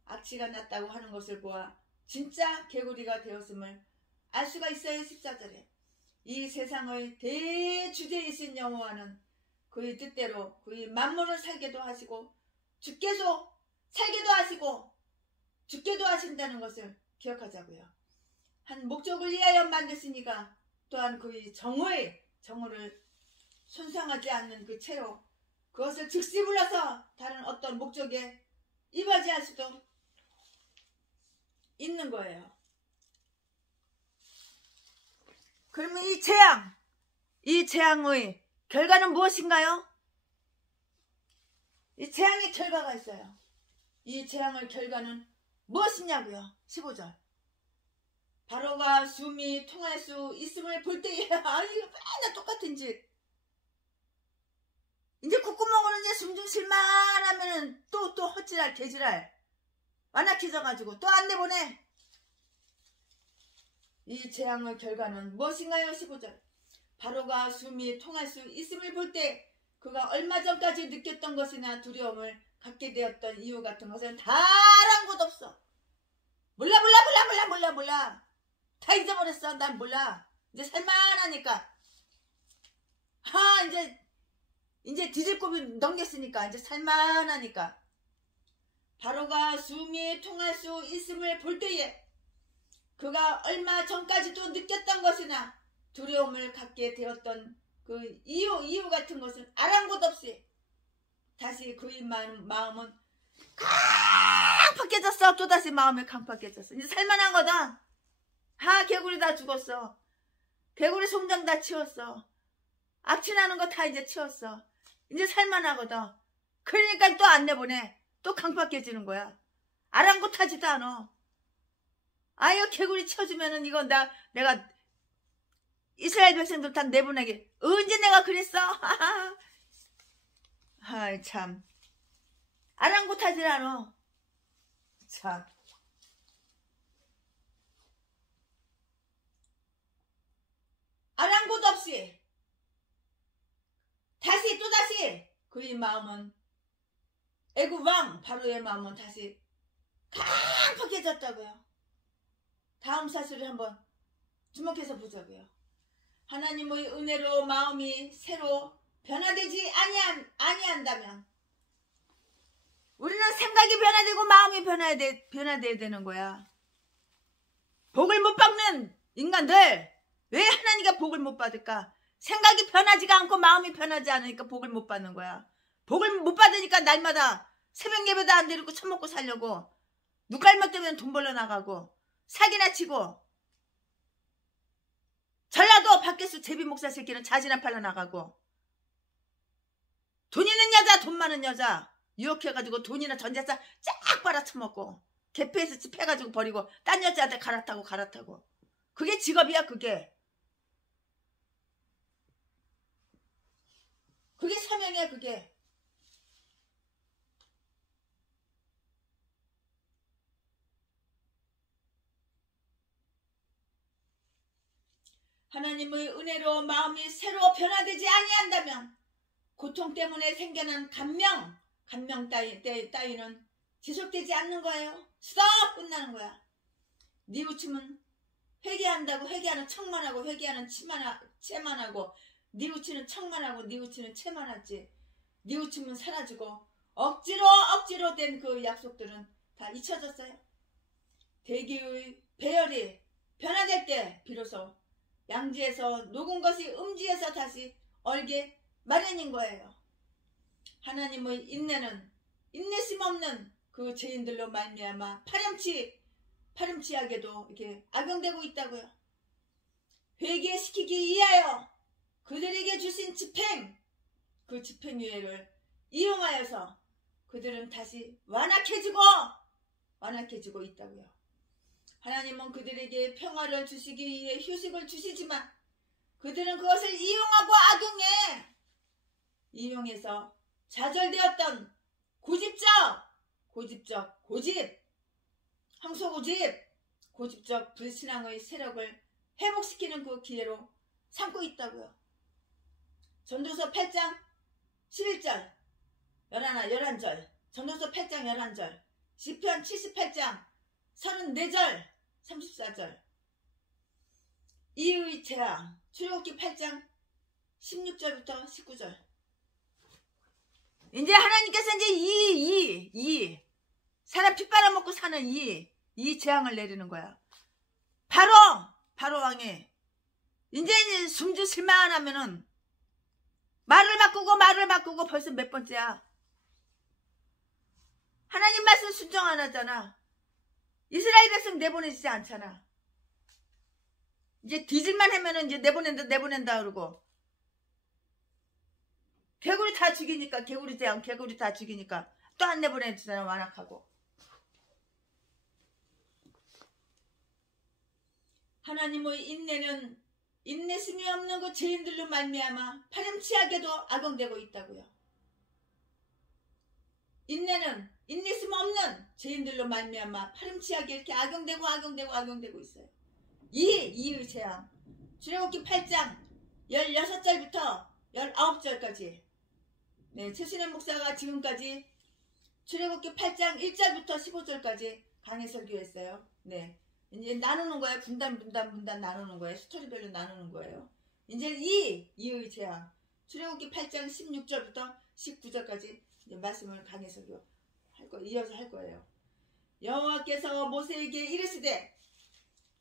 악취가 났다고 하는 것을 보아 진짜 개구리가 되었음을 알 수가 있어요. 14절에. 이 세상의 대주제이신 여호와는 그의 뜻대로 그의 만물을 살게도 하시고 죽게도 하시고 죽게도 하신다는 것을 기억하자고요. 한 목적을 위하여 만드시니까 또한 그의 정의를 손상하지 않는 그 채로 그것을 즉시 불러서 다른 어떤 목적에 이바지할 수도 있는 거예요. 그러면 이 재앙의 결과는 무엇인가요? 이 재앙의 결과가 있어요. 이 재앙의 결과는 무엇이냐고요? 15절. 바로가 숨이 통할 수 있음을 볼 때에 이거 맨날 똑같은 짓. 이제 콧구멍으로 이제 숨 쉴만 하면은 또 헛지랄 개지랄 완악해져가지고 또 안 내보내. 이 재앙의 결과는 무엇인가요? 15절. 바로가 숨이 통할 수 있음을 볼 때 그가 얼마 전까지 느꼈던 것이나 두려움을 갖게 되었던 이유 같은 것은 다란 곳 없어. 몰라. 다 잊어버렸어. 난 몰라. 이제 살만하니까. 이제 이제 뒤질고비 넘겼으니까 이제 살만하니까 바로가 숨이 통할 수 있음을 볼 때에 그가 얼마 전까지도 느꼈던 것이나 두려움을 갖게 되었던 그 이유 같은 것은 아랑곳 없이 다시 그의 마음은 강팍해졌어. 또다시 마음이 강팍해졌어. 이제 살만한 거다. 개구리 다 죽었어. 개구리 송장 다 치웠어. 악취나는 거 다 이제 치웠어. 이제 살만하거든. 그러니까 또 안 내보내. 또 강팍해지는 거야. 아랑곳하지도 않아. 아유 개구리 치워주면은 이거 내가 이스라엘 백성들 다 내보내게. 언제 내가 그랬어? 아이 참. 아랑곳하지 않아. 참. 아랑곳 없이 다시 또다시 그의 마음은 애굽 왕 바로의 마음은 다시 강팍해졌다고요. 다음 사실을 한번 주목해서 보자고요. 하나님의 은혜로 마음이 새로 변화되지 아니한다면 우리는 생각이 변화되고 마음이 변화돼야 되는 거야. 복을 못 받는 인간들 왜 하나님께 복을 못 받을까? 생각이 변하지가 않고 마음이 변하지 않으니까 복을 못 받는 거야. 복을 못 받으니까 날마다 새벽 예배도 안 드리고 처먹고 살려고 눈깔맛 때문에 돈 벌러 나가고 사기나 치고 전라도 밖에서 제비 목사 새끼는 자지나 팔러 나가고 돈 있는 여자 돈 많은 여자 유혹해가지고 돈이나 전재산 쫙 빨아쳐먹고 개폐해서 집해가지고 버리고 딴 여자한테 갈아타고 그게 직업이야. 그게 사명이야. 그게 하나님의 은혜로 마음이 새로 변화되지 아니한다면 고통 때문에 생겨난 감명 따위는 지속되지 않는 거예요. 스톱 끝나는 거야. 뉘우침은 회개한다고 회개하는 척만 하고 회개하는 채만 하고 뉘우치는 척만 하고 뉘우치는 채만 하지. 뉘우침은 사라지고 억지로 된 그 약속들은 다 잊혀졌어요. 대기의 배열이 변화될 때 비로소 양지에서 녹은 것이 음지에서 다시 얼게 마련인 거예요. 하나님의 인내심 없는 그 죄인들로 말미암아 파렴치하게도 이렇게 악용되고 있다고요. 회개시키기 위하여 그들에게 주신 그 집행유예를 이용하여서 그들은 다시 완악해지고 있다고요. 하나님은 그들에게 평화를 주시기 위해 휴식을 주시지만 그들은 그것을 이용하고 이용해서 좌절되었던 고집적 불신앙의 세력을 회복시키는 그 기회로 삼고 있다고요. 전도서 8장 11절 11절 전도서 8장 11절 시편 78장 34절 34절 이의 재앙 출애굽기 8장 16절부터 19절 이제 하나님께서 이제 이 사람 피 빨아먹고 사는 이 재앙을 내리는 거야. 바로 왕이 이제 숨죽실만 하면은 말을 바꾸고 벌써 몇 번째야. 하나님 말씀 순종 안 하잖아. 이스라엘 백성 내보내지 않잖아. 이제 뒤질만 하면은 이제 내보낸다 그러고 개구리 다 죽이니까 개구리 다 죽이니까 또 안 내보내주잖아. 완악하고. 하나님의 인내심이 없는 그 죄인들로 말미암아 파렴치하게도 악용되고 있다고요. 인내심 없는 죄인들로 말미암아 파렴치하게 이렇게 악용되고 있어요. 이의 재앙 출애굽기 8장 16절부터 19절까지 최순현 목사가 지금까지 출애굽기 8장 1절부터 15절까지 강해 설교했어요. 이제 나누는 거예요. 분단 나누는 거예요. 스토리별로 나누는 거예요. 이제 이의 재앙 출애굽기 8장 16절부터 19절까지 이제 말씀을 강해서 이어서 할 거예요. 여호와께서 모세에게 이르시되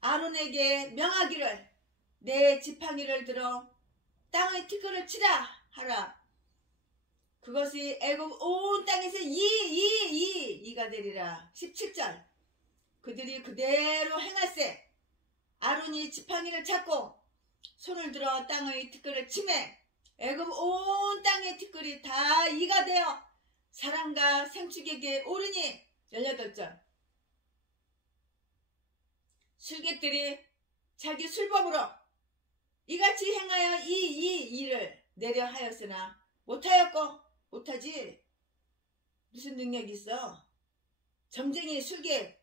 아론에게 명하기를 내 지팡이를 들어 땅의 티끌을 치라 하라. 그것이 애굽 온 땅에서 이가 되리라. 17절 그들이 그대로 행할세. 아론이 지팡이를 잡고 손을 들어 땅의 티끌을 치매 애굽 온 땅의 티끌이 다 이가 되어 사람과 생축에게 오르니. 18절 술객들이 자기 술법으로 이같이 행하여 이 일을 내려 하였으나 못하였고. 못하지. 무슨 능력이 있어? 점쟁이 술객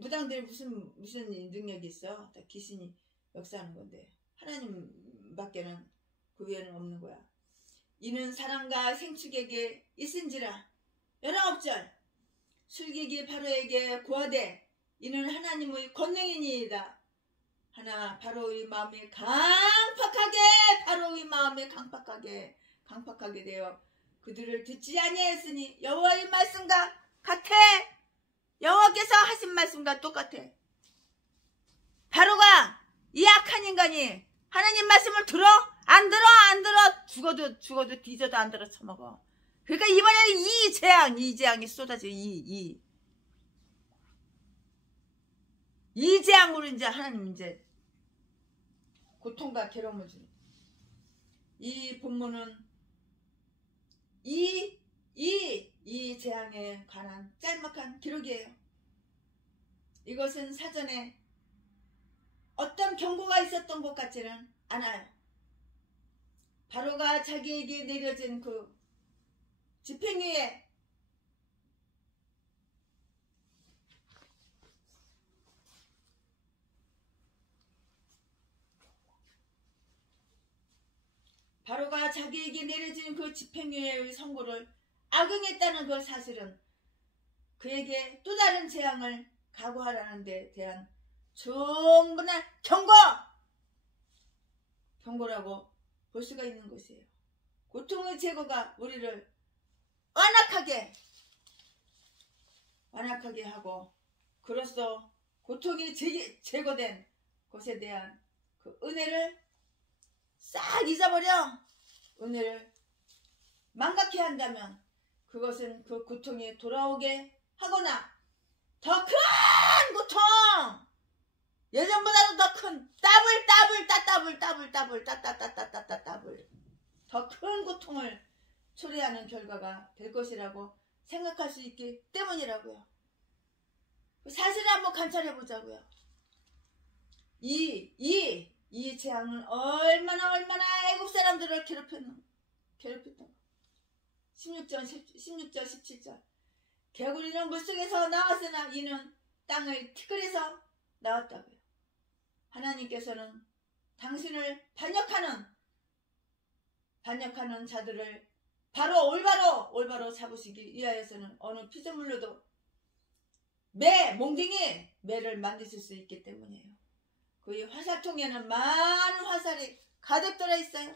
무당들이 무슨 능력이 있어? 다 귀신이 역사하는 건데 하나님밖에는 그 외에는 없는 거야. 이는 사람과 생축에게 있은지라. 19절 술객이 바로에게 고하되 이는 하나님의 권능이니이다. 하나 바로의 마음이 강팍하게 되어 그들을 듣지 아니하였으니 여호와의 말씀과 같아. 여호와께서 하신 말씀과 똑같아. 바로가 이 악한 인간이 하나님 말씀을 들어? 안 들어? 죽어도 뒤져도 안 들어 처먹어. 그러니까 이번에는 이 재앙이 쏟아져. 이 재앙으로 이제 하나님 이제 고통과 괴로움을 주는. 이 본문은 이 재앙에 관한 짤막한 기록이에요. 이것은 사전에 어떤 경고가 있었던 것 같지는 않아요. 바로가 자기에게 내려진 그 집행위에 바로가 자기에게 내려진 그 집행유예의 선고를 악용했다는 그 사실은 그에게 또 다른 재앙을 각오하라는 데 대한 충분한 경고라고 볼 수가 있는 것이에요. 고통의 제거가 우리를 완악하게 하고 그로써 고통이 제거된 것에 대한 그 은혜를 싹 잊어버려. 은혜를 망각해 한다면 그것은 그 고통이 돌아오게 하거나 더 큰 고통, 예전보다도 더 큰 더블 더 큰 고통을 초래하는 결과가 될 것이라고 생각할 수 있기 때문이라고요. 사실을 한번 관찰해 보자고요. 이 재앙은 얼마나 애굽 사람들을 괴롭혔던 16절 17절 개구리는 물속에서 나왔으나 이는 땅의 티끌에서 나왔다고요. 하나님께서는 당신을 반역하는 자들을 바로 올바로 잡으시기 위하여서는 어느 피조물로도 매를 만드실 수 있기 때문이에요. 그의 화살통에는 많은 화살이 가득 들어있어요.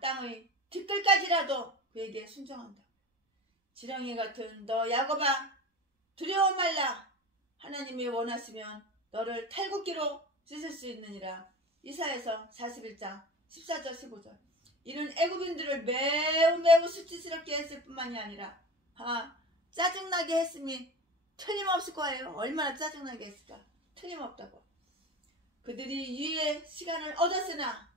땅의 티끌까지라도 그에게 순종한다. 지렁이 같은 너 야곱아 두려워 말라. 하나님이 원하시면 너를 탈곡기로 쓰실 수 있느니라. 이사야서 41장 14절 15절 이는 애굽인들을 매우 수치스럽게 했을 뿐만이 아니라 짜증나게 했음이 틀림없을 거예요. 얼마나 짜증나게 했을까. 틀림없다고. 그들이 유예의 시간을 얻었으나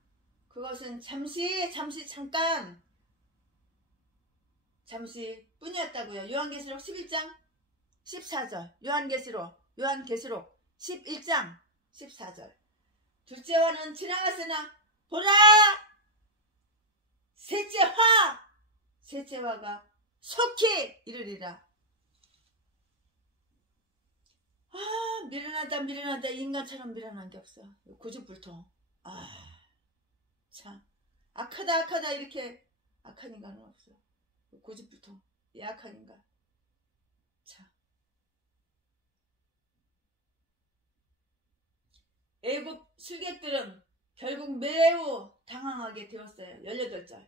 그것은 잠깐 뿐이었다고요. 요한계시록 11장 14절 요한계시록 11장 14절 둘째 화는 지나갔으나 보라 셋째 화가 속히 이르리라. 미련하다 인간처럼 미련한 게 없어. 고집불통. 참 악하다 이렇게 악한 인간은 없어. 고집불통 약한 인간. 참 애굽 술객들은 결국 매우 당황하게 되었어요. 18절.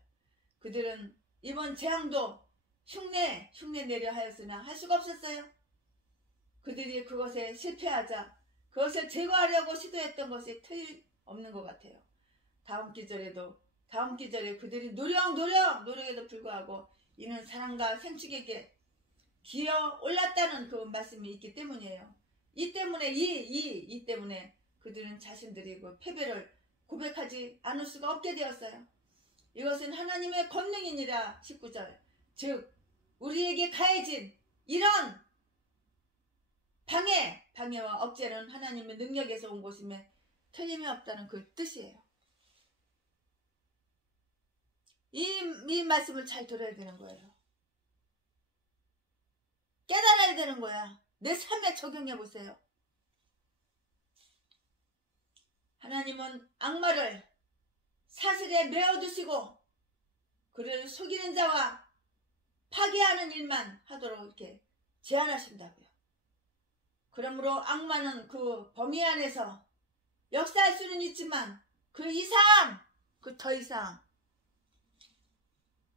그들은 이번 재앙도 흉내 내려 하였으나 할 수가 없었어요. 그들이 그것에 실패하자 그것을 제거하려고 시도했던 것이 틀림없는 것 같아요. 다음 기절에 그들이 노력에도 불구하고 이는 사랑과 생축에게 기어 올랐다는 그 말씀이 있기 때문이에요. 이 때문에 그들은 자신들이 그 패배를 고백하지 않을 수가 없게 되었어요. 이것은 하나님의 권능이니라. 19절. 즉 우리에게 가해진 이런 방해와 억제는 하나님의 능력에서 온 것임에 틀림이 없다는 그 뜻이에요. 이 말씀을 잘 들어야 되는 거예요. 깨달아야 되는 거야. 내 삶에 적용해 보세요. 하나님은 악마를 사슬에 메어두시고 그를 속이는 자와 파괴하는 일만 하도록 이렇게 제한하신다고요. 그러므로 악마는 그 범위 안에서 역사할 수는 있지만 그 이상, 그 더 이상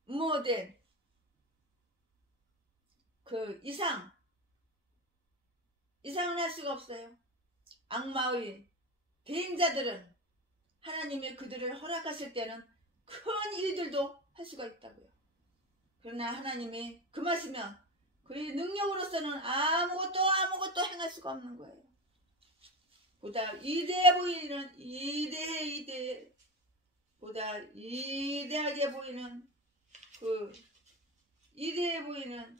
모든 그 이상은 할 수가 없어요. 악마의 대행자들은 하나님이 그들을 허락하실 때는 큰 일들도 할 수가 있다고요. 그러나 하나님이 금하시면 그의 능력으로서는 아무것도 행할 수가 없는 거예요. 보다 위대해 보이는 보다 위대하게 보이는 그 위대해 보이는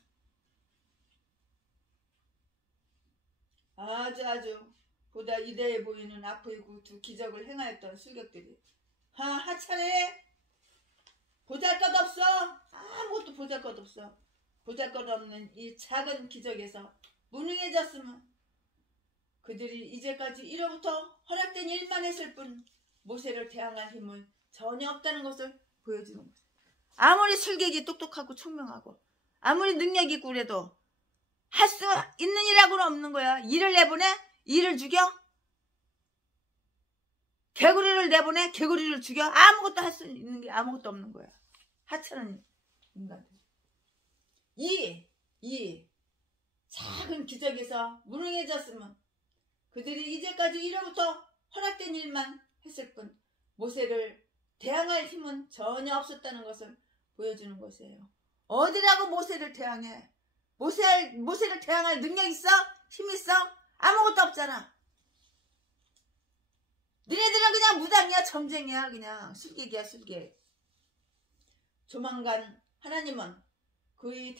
아주 보다 위대해 보이는 앞의 그 두 기적을 행하였던 술객들이 하차례 보잘것없어. 아무것도 보잘것없어. 보잘것없는 이 작은 기적에서 무능해졌으면 그들이 이제까지 이로부터 허락된 일만 했을 뿐 모세를 대항할 힘은 전혀 없다는 것을 보여주는 거죠. 아무리 술객이 똑똑하고 총명하고 아무리 능력 있고 그래도 할 수 있는 일하고는 없는 거야. 일을 내보내? 일을 죽여? 개구리를 내보내? 개구리를 죽여? 아무것도 할 수 있는 게 아무것도 없는 거야. 하찮은 인간들. 이 작은 기적에서 무능해졌으면 그들이 이제까지 이로부터 허락된 일만 했을 뿐 모세를 대항할 힘은 전혀 없었다는 것을 보여주는 것이에요. 어디라고 모세를 대항해? 모세를 대항할 능력 있어? 힘 있어? 아무것도 없잖아. 너네들은 그냥 무당이야, 점쟁이야, 그냥 술객이야, 술객. 조만간 하나님은 그의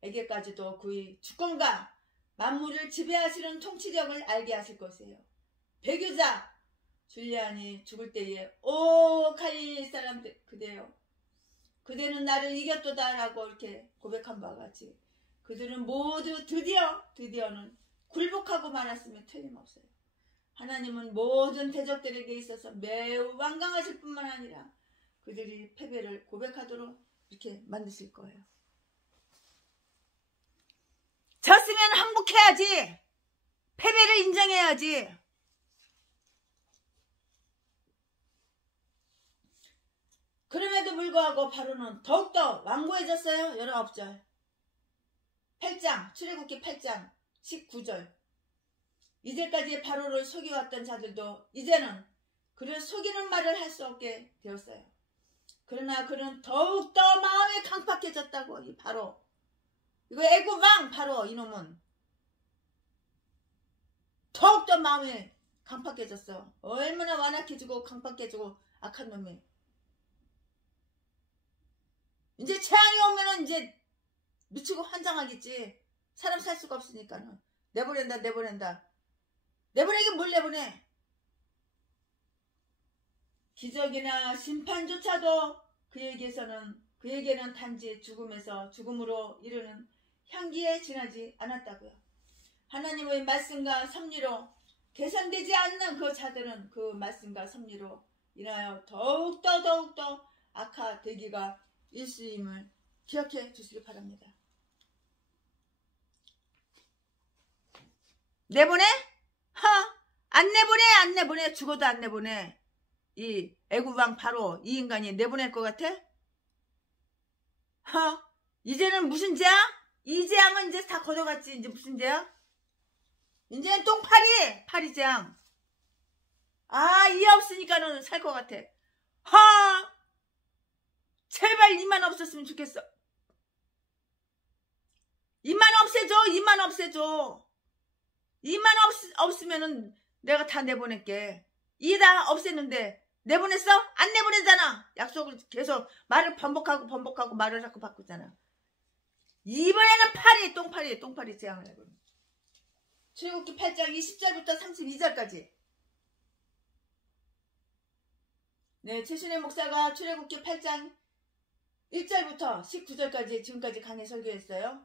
대적자들에게까지도 그의 주권과 만물을 지배하시는 통치력을 알게 하실 것이에요. 배교자 줄리안이 죽을 때에 오 갈릴리 사람들 그대요. 그대는 나를 이겼도다 라고 이렇게 고백한 바와 같이 그들은 모두 드디어는 굴복하고 말았으면 틀림없어요. 하나님은 모든 대적들에게 있어서 매우 완강하실 뿐만 아니라 그들이 패배를 고백하도록 이렇게 만드실 거예요. 졌으면 항복해야지. 패배를 인정해야지. 그럼에도 불구하고 바로는 더욱더 완고해졌어요. 19절 8장 출애굽기 8장 19절 이제까지 바로를 속여왔던 자들도 이제는 그를 속이는 말을 할 수 없게 되었어요. 그러나 그는 더욱더 마음이 강팍해졌다고. 이 바로 이거 애굽 왕 바로 이놈은 더욱더 마음이 강팍해졌어. 얼마나 완악해지고 강팍해지고 악한 놈이. 이제 재앙이 오면은 이제 미치고 환장하겠지. 사람 살 수가 없으니까는 내보낸다. 내보내긴 뭘 내보내. 기적이나 심판조차도 그에게는 단지 죽음으로 이르는 향기에 지나지 않았다고요. 하나님의 말씀과 섭리로 개선되지 않는 그 자들은 그 말씀과 섭리로 인하여 더욱더 악화되기가 일수임을 기억해 주시기 바랍니다. 내보내? 안 내보내, 안 내보내. 죽어도 안 내보내. 이 애국왕 바로 이 인간이 내보낼 것 같아? 이제는 무슨 죄야? 이 재앙은 이제 다 걷어갔지. 이제 무슨 죄야? 이제는 똥파리! 파리재앙. 이 없으니까는 살 것 같아. 제발 이만 없었으면 좋겠어. 이만 없애줘. 이만 없애줘. 이만 없으면은 내가 다 내보낼게. 이 다 없앴는데 내보냈어? 안 내보내잖아. 약속을 계속 말을 번복하고 말을 자꾸 바꾸잖아. 이번에는 파리, 똥파리 재앙을 해보는. 출애굽기 8장 20절부터 32절까지. 네, 최신의 목사가 출애굽기 8장 1절부터 19절까지 지금까지 강의 설교했어요.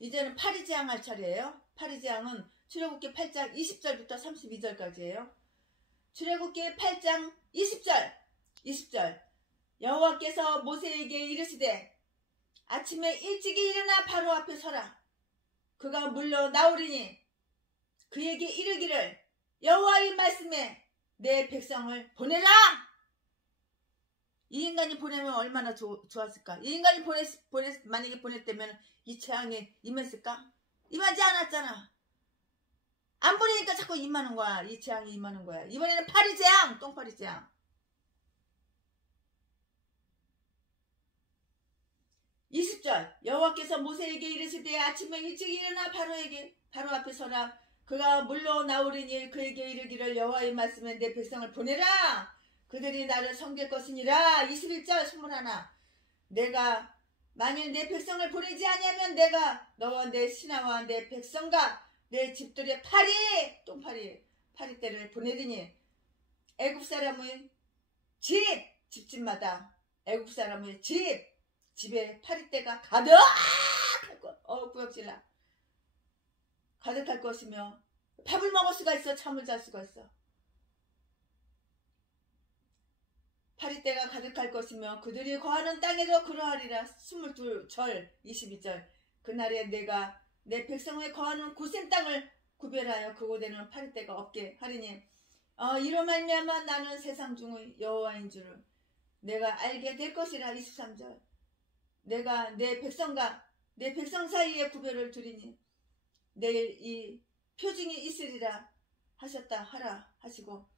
이제는 파리 재앙 할 차례예요. 파리 재앙은 출애굽기 8장 20절부터 32절까지예요. 출애굽기 8장 20절 여호와께서 모세에게 이르시되 아침에 일찍이 일어나 바로 앞에 서라. 그가 물러 나오리니 그에게 이르기를 여호와의 말씀에 내 백성을 보내라. 이 인간이 보내면 얼마나 좋았을까. 이 인간이 만약에 보냈다면 이 재앙에 임했을까? 임하지 않았잖아. 안 보내니까 자꾸 임하는 거야. 이 재앙이 임하는 거야. 이번에는 파리 재앙, 똥파리 재앙. 20절 여호와께서 모세에게 이르시되 아침에 일찍 일어나 바로 앞에 서라. 그가 물러 나오리니 그에게 이르기를 여호와의 말씀에 내 백성을 보내라. 그들이 나를 섬길 것이니라. 21절 21. 내가 만일 내 백성을 보내지 아니하면 내가 너와 내 신하와 내 백성과 내 집들의 파리떼를 보내리니 애굽 사람의 집집마다 애굽 사람의 집에 파리떼가 가득할 것. 구역질나. 가득할 것이며 밥을 먹을 수가 있어. 잠을 잘 수가 있어. 파리떼가 가득할 것이며 그들이 거하는 땅에도 그러하리라. 22절 22절 그날에 내가 내 백성의 거하는 고센 땅을 구별하여 그곳에는 파리떼가 없게 하리니 이로 말미암아 나는 세상 중의 여호와인 줄을 내가 알게 될 것이라. 23절 내가 내 백성과 내 백성 사이에 구별을 두리니 내일 이 표징이 있으리라 하셨다 하라 하시고.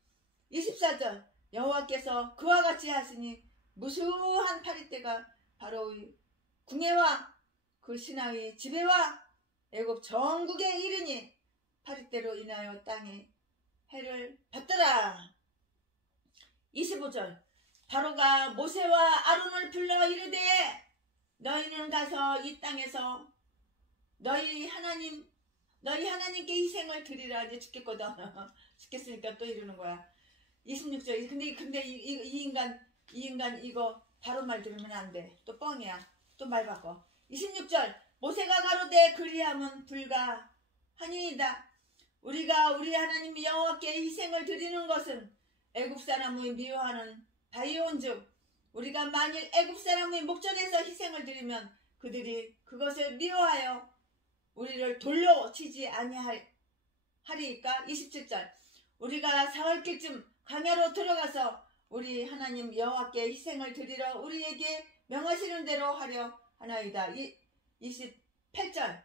24절 여호와께서 그와 같이 하시니 무수한 파리떼가 바로의 궁예와 그 신하의 지배와 애굽 전국에 이르니 파리떼로 인하여 땅에 해를 받더라. 25절 바로가 모세와 아론을 불러 이르되 너희는 가서 이 땅에서 너희 하나님께 희생을 드리라. 이제 죽겠거든. 죽겠으니까 또 이러는 거야. 26절 근데 이 인간 이거 바로 말 들으면 안 돼. 또 뻥이야. 또 말 바꿔. 26절 모세가 가로되 그리함은 불가하니이다. 우리가 우리 하나님 여호와께 희생을 드리는 것은 애굽 사람의 미워하는 바이온즉 우리가 만일 애굽 사람의 목전에서 희생을 드리면 그들이 그것을 미워하여 우리를 돌로 치지 아니하리이까. 27절 우리가 사흘길쯤 광야로 들어가서 우리 하나님 여호와께 희생을 드리러 우리에게 명하시는 대로 하려 하나이다. 28절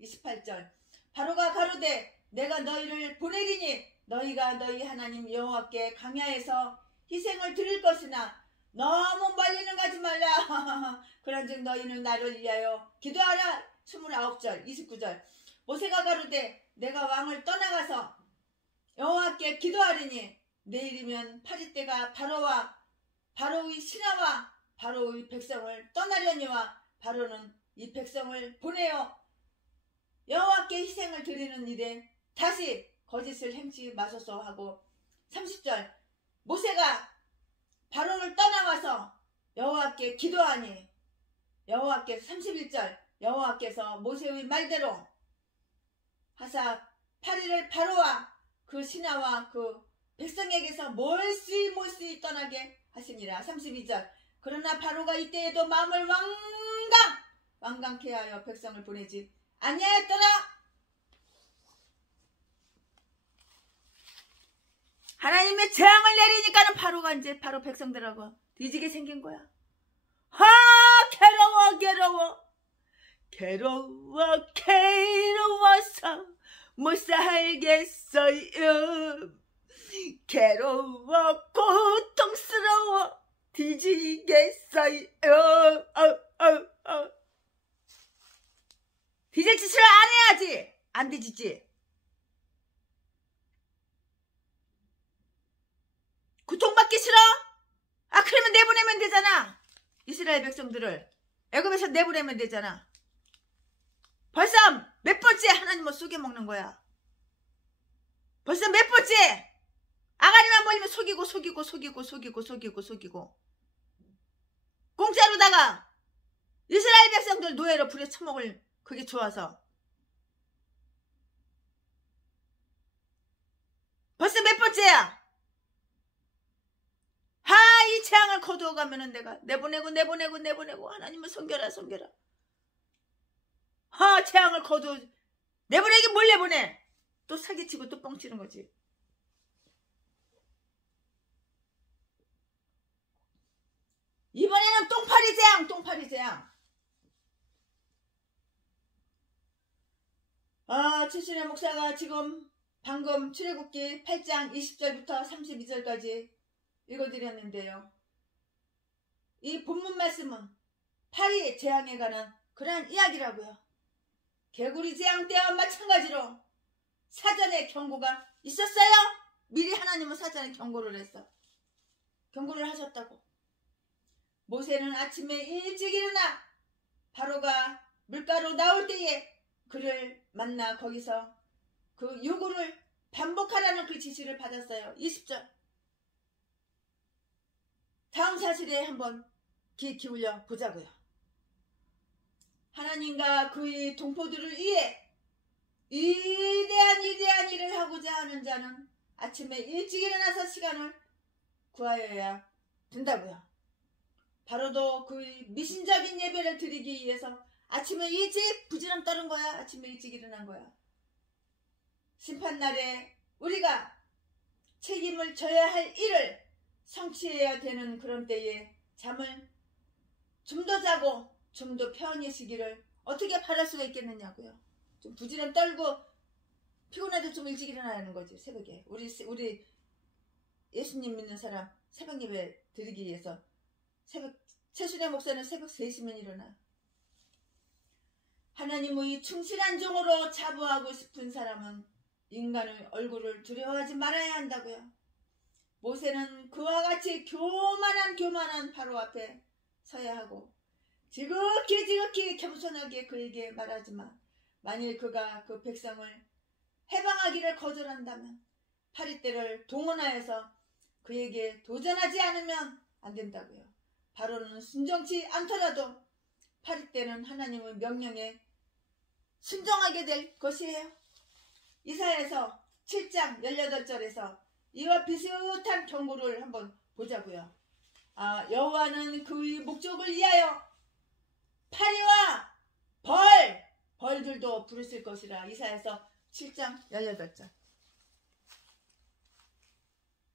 28절 바로가 가로되 내가 너희를 보내리니 너희가 너희 하나님 여호와께 광야에서 희생을 드릴 것이나 너무 멀리는 가지 말라. 그런즉 너희는 나를 위하여 기도하라. 29절 29절 모세가 가로되 내가 왕을 떠나가서 여호와께 기도하리니 내일이면 파리떼가 바로의 신하와 바로의 백성을 떠나려니와 바로는 이 백성을 보내어 여호와께 희생을 드리는 일에 다시 거짓을 행치 마소서 하고. 30절 모세가 바로를 떠나와서 여호와께 기도하니 여호와께서 31절 여호와께서 모세의 말대로 하사 파리를 바로와 그 신하와 그 백성에게서 몰수이 떠나게 하시니라. 32절 그러나 바로가 이때에도 마음을 완강케 하여 백성을 보내지 아니하였더라. 재앙을 내리니까는 바로가 이제 바로 백성들하고 뒤지게 생긴 거야. 괴로워 괴로워서 못 살겠어요. 괴로워 고통스러워 뒤지겠어요. 뒤질 짓을 안 해야지. 안 뒤지지. 고통받기 싫어? 그러면 내보내면 되잖아. 이스라엘 백성들을 애굽에서 내보내면 되잖아. 벌써 몇 번째 하나님을 속여먹는 거야. 벌써 몇 번째 아가리만 보이면 속이고 공짜로다가 이스라엘 백성들 노예로 부려쳐먹을 그게 좋아서. 벌써 몇 번째야. 이 재앙을 거두어가면은 내가 내보내고 하나님을 섬겨라. 재앙을 거두어 내보내긴 뭘 내보내. 또 사기치고 또 뻥치는 거지. 이번에는 똥파리 재앙. 최순애 목사가 지금 방금 출애굽기 8장 20절부터 32절까지 읽어드렸는데요. 이 본문 말씀은 파리 재앙에 관한 그러한 이야기라고요. 개구리 재앙 때와 마찬가지로 사전에 경고가 있었어요. 미리 하나님은 사전에 경고를 했어. 경고를 하셨다고. 모세는 아침에 일찍 일어나 바로가 물가로 나올 때에 그를 만나 거기서 그 요구를 반복하라는 그 지시를 받았어요. 20절. 다음 사실에 한번 귀 기울여 보자고요. 하나님과 그의 동포들을 위해 위대한 일을 하고자 하는 자는 아침에 일찍 일어나서 시간을 구하여야 된다고요. 바로도 그의 미신적인 예배를 드리기 위해서 아침에 일찍 부지런 떠는 거야. 아침에 일찍 일어난 거야. 심판날에 우리가 책임을 져야 할 일을 성취해야 되는 그런 때에 잠을 좀 더 자고 좀 더 편히 쉬기를 어떻게 바랄 수가 있겠느냐고요. 좀 부지런 떨고 피곤해도 좀 일찍 일어나는 거지. 새벽에 우리 예수님 믿는 사람 새벽 예배 드리기 위해서 최순애 목사는 새벽 3시면 일어나. 하나님의 충실한 종으로 자부하고 싶은 사람은 인간의 얼굴을 두려워하지 말아야 한다고요. 모세는 그와 같이 교만한 바로 앞에 서야 하고 지극히 겸손하게 그에게 말하지만 만일 그가 그 백성을 해방하기를 거절한다면 파리떼를 동원하여서 그에게 도전하지 않으면 안 된다고요. 바로는 순종치 않더라도 파리떼는 하나님의 명령에 순종하게 될 것이에요. 이사야서 7장 18절에서 이와 비슷한 경고를 한번 보자고요. 여호와는 그의 목적을 위하여 파리와 벌들도 부르실 것이라. 이사야서 7장 18절.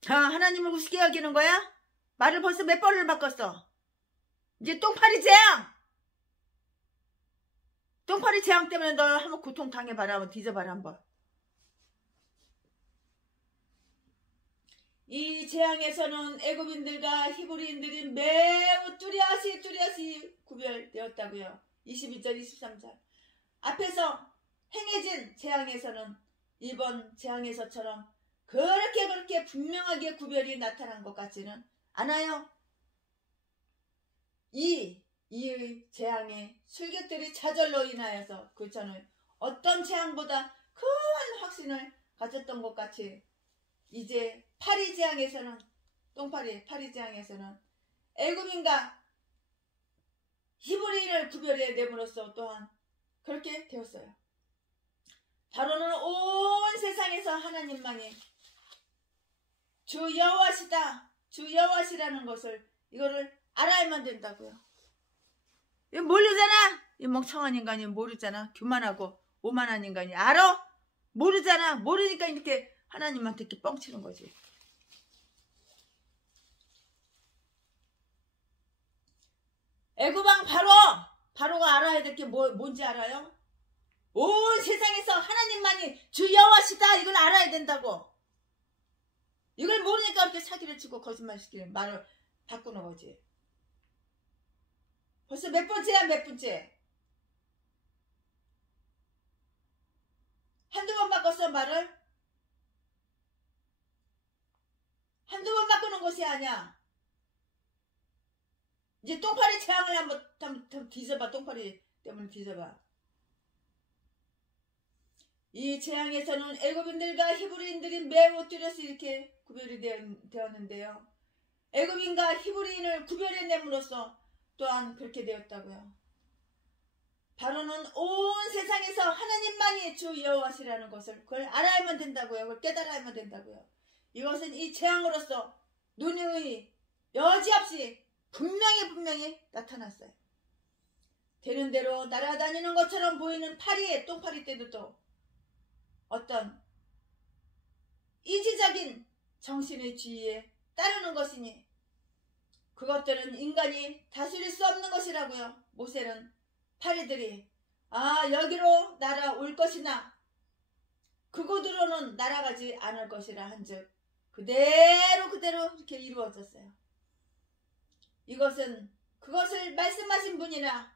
하나님을 우습게 여기는 거야? 말을 벌써 몇 번을 바꿨어. 이제 똥파리 재앙 때문에 너 한번 고통 당해봐라. 한번 뒤져봐라 한번. 이 재앙에서는 애굽인들과 히브리인들이 매우 뚜렷이 구별되었다고요. 22절 23절. 앞에서 행해진 재앙에서는 이번 재앙에서처럼 그렇게 분명하게 구별이 나타난 것 같지는 않아요. 이 재앙의 술객들이 좌절로 인하여서 그처는 어떤 재앙보다 큰 확신을 가졌던 것 같이 이제 파리 재앙에서는 파리 재앙에서는 애굽인과 히브리인을 구별해 내므로써 또한 그렇게 되었어요. 바로는 온 세상에서 하나님만이 주 여호와시라는 것을 이거를 알아야만 된다고요. 이거 모르잖아. 이 멍청한 인간이 모르잖아. 교만하고 오만한 인간이 알아? 모르잖아. 모르니까 이렇게 하나님한테 이렇게 뻥치는 거지. 애굽왕 바로가 알아야 될 게 뭔지 알아요? 온 세상에서 하나님만이 주 여호와시다, 이걸 알아야 된다고. 이걸 모르니까 이렇게 사기를 치고 거짓말시키는 말을 바꾸는 거지. 벌써 몇 번째야, 몇 번째. 한두 번 바꿨어, 말을? 한두 번 바꾸는 것이 아니야. 이제 똥파리 재앙을 한번 뒤져봐. 똥파리 때문에 뒤져봐. 이 재앙에서는 애굽인들과 히브리인들이 매우 뚜렷이 이렇게 구별이 되었는데요. 애굽인과 히브리인을 구별해냄으로써 또한 그렇게 되었다고요. 바로는 온 세상에서 하나님만이 주 여호와시라는 것을 그걸 알아야만 된다고요. 그걸 깨달아야만 된다고요. 이것은 이 재앙으로서 눈의 여지없이 분명히 나타났어요. 되는 대로 날아다니는 것처럼 보이는 똥파리 때도 어떤 이지적인 정신의 주의에 따르는 것이니 그것들은 인간이 다스릴 수 없는 것이라고요. 모세는 파리들이 여기로 날아올 것이나 그곳으로는 날아가지 않을 것이라 한즉 그대로 이렇게 이루어졌어요. 이것은 그것을 말씀하신 분이나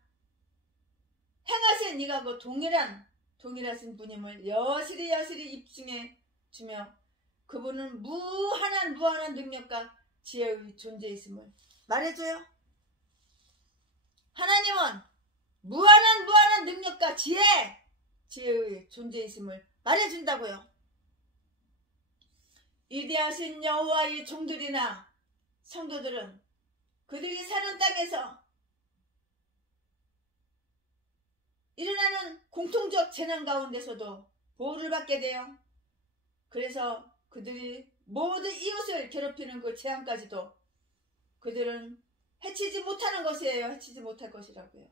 행하신 이가 그 동일하신 분임을 여실히 입증해 주며 그분은 무한한 능력과 지혜의 존재이심을 말해줘요. 하나님은 무한한 능력과 지혜의 존재이심을 말해준다고요. 위대하신 여호와의 종들이나 성도들은 그들이 사는 땅에서 일어나는 공통적 재난 가운데서도 보호를 받게 돼요. 그래서 그들이 모두 이웃을 괴롭히는 그 재앙까지도 그들은 해치지 못하는 것이에요. 해치지 못할 것이라고요.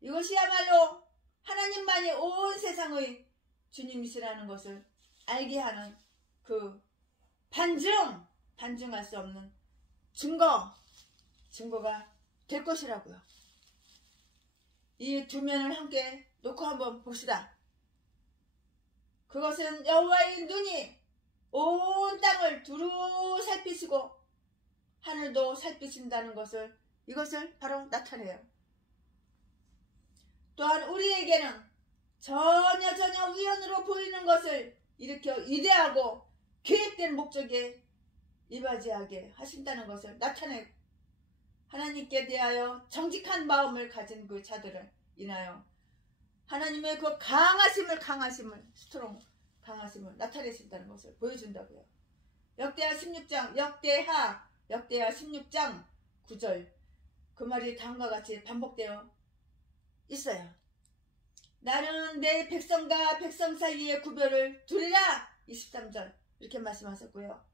이것이야말로 하나님만이 온 세상의 주님이시라는 것을 알게 하는 그 반증할 수 없는 증거가 될 것이라고요. 이 두 면을 함께 놓고 한번 봅시다. 그것은 여호와의 눈이 온 땅을 두루 살피시고 하늘도 살피신다는 이것을 바로 나타내요. 또한 우리에게는 전혀 우연으로 보이는 것을 일으켜 위대하고 계획된 목적에 이바지하게 하신다는 것을 나타내고 하나님께 대하여 정직한 마음을 가진 그 자들을 인하여 하나님의 그 강하심을 나타내신다는 것을 보여준다고요. 역대하 16장 9절 그 말이 다음과 같이 반복되어 있어요. 나는 내 백성과 백성 사이의 구별을 두리라 23절 이렇게 말씀하셨고요.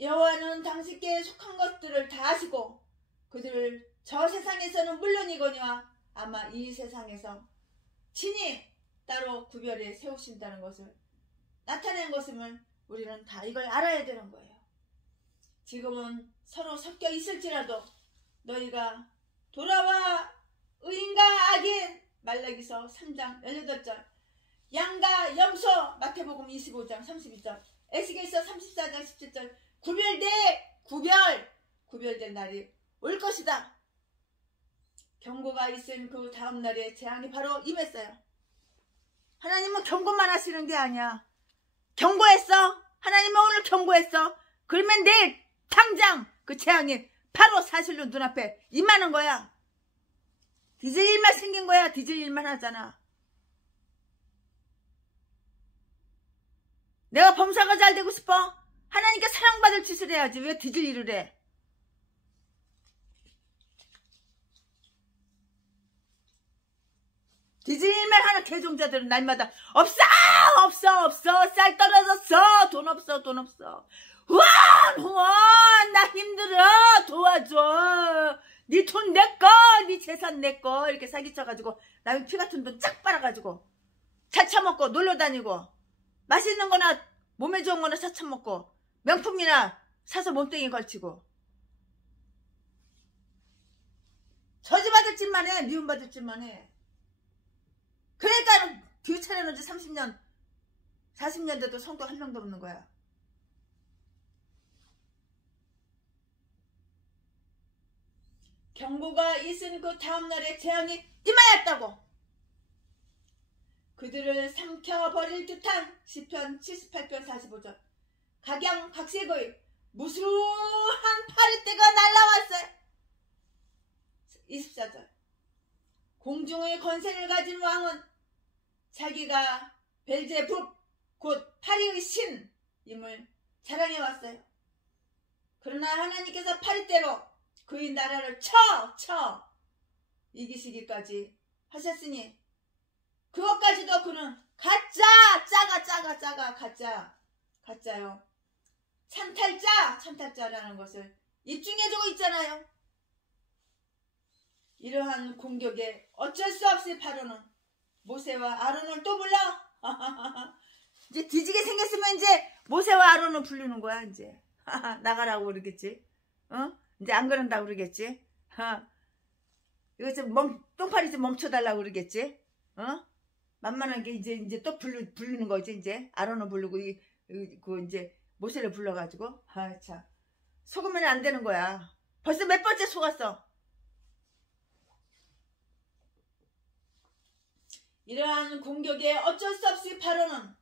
여호와는 당신께 속한 것들을 다 아시고 그들을 저 세상에서는 물론이거니와 아마 이 세상에서 친히 따로 구별해 세우신다는 것을 나타낸 것임을 우리는 다 이걸 알아야 되는 거예요. 지금은 서로 섞여 있을지라도 너희가 돌아와 의인과 악인 말라기서 3장 18절 양과 염소 마태복음 25장 32절 에스겔서 34장 17절 구별될 날이 올 것이다. 경고가 있은 그 다음 날에 재앙이 바로 임했어요. 하나님은 경고만 하시는 게 아니야. 경고했어. 하나님은 오늘 경고했어. 그러면 내일 당장 그 재앙이 바로 사실로 눈앞에 임하는 거야. 뒤질 일만 생긴 거야. 뒤질 일만 하잖아. 내가 범사가 잘 되고 싶어? 하나님께 사랑받을 짓을 해야지. 왜 뒤질 일을 해? 뒤질 일만 하는 개종자들은 날마다 없어 쌀 떨어졌어 돈 없어 후원 나 힘들어 도와줘 네 돈 내꺼 네 재산 내꺼 이렇게 사기쳐가지고 남의 피 같은 돈 쫙 빨아가지고 차쳐먹고 놀러다니고 맛있는 거나 몸에 좋은 거나 차쳐먹고 명품이나 사서 몸뚱이 걸치고 저주받을 짓만 해. 미움받을 짓만 해. 그러니까 교회 차려놓은 지 30년 40년 돼도 성도 한 명도 없는 거야. 경고가 있은 그 다음날에 재앙이 임하였다고. 그들을 삼켜버릴 듯한 시편 78편 45절. 각양각색의 무수한 파리떼가 날라왔어요. 24절. 공중의 권세를 가진 왕은 자기가 벨제북 곧 파리의 신임을 자랑해왔어요. 그러나 하나님께서 파리떼로 그의 나라를 쳐 이기시기까지 하셨으니 그것까지도 그는 가짜요. 찬탈자라는 것을 입증해주고 있잖아요. 이러한 공격에 어쩔 수 없이 바로는 모세와 아론을 또 불러. 이제 뒤지게 생겼으면 이제 모세와 아론을 부르는 거야. 이제 나가라고 그러겠지. 이제 안 그런다고 그러겠지. 이거 좀 똥파리 좀 멈춰달라고 그러겠지. 만만한 게 이제 또 부르는 거지. 이제 아론을 부르고 그 이제 모세를 불러가지고. 참 속으면 안 되는 거야. 벌써 몇 번째 속았어. 이러한 공격에 어쩔 수 없이 바로는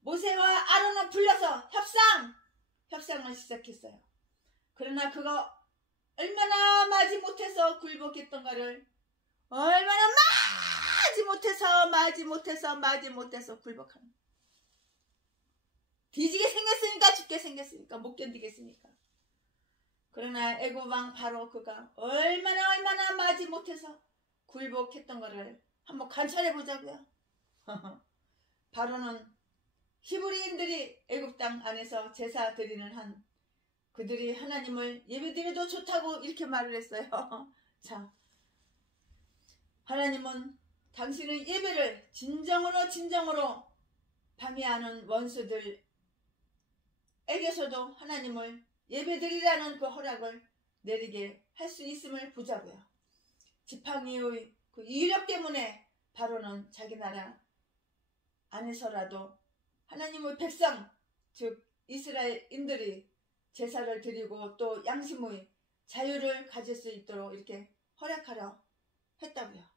모세와 아론을 불러서 협상을 시작했어요. 그러나 그거 얼마나 마지 못해서 굴복했던가를 얼마나 마지 못해서 굴복하는. 뒤지게 생겼으니까 죽게 생겼으니까 못 견디겠으니까. 그러나 애굽 왕 바로 그가 얼마나 마지 못해서 굴복했던가를 한번 관찰해 보자고요. 바로는 히브리인들이 애굽 땅 안에서 제사 드리는 한 그들이 하나님을 예배드려도 좋다고 이렇게 말을 했어요. 자, 하나님은 당신의 예배를 진정으로 방해하는 원수들에게서도 하나님을 예배드리라는 그 허락을 내리게 할 수 있음을 보자고요. 지팡이의 그 이력 때문에 바로는 자기 나라 안에서라도 하나님의 백성 즉 이스라엘인들이 제사를 드리고 또 양심의 자유를 가질 수 있도록 이렇게 허락하려 했다고요.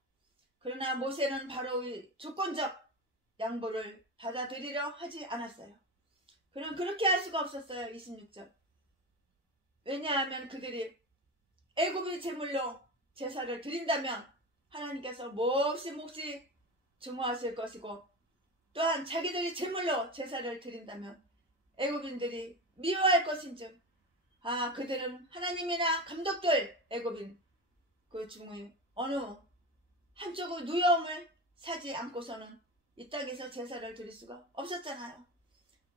그러나 모세는 바로의 조건적 양보를 받아들이려 하지 않았어요. 그럼 그렇게 할 수가 없었어요. 26절. 왜냐하면 그들이 애굽의 제물로 제사를 드린다면 하나님께서 몹시 증오하실 것이고 또한 자기들이 제물로 제사를 드린다면 애굽인들이 미워할 것인즉 그들은 하나님이나 감독들 애굽인 그 중의 어느 한쪽의 누여움을 사지 않고서는 이 땅에서 제사를 드릴 수가 없었잖아요.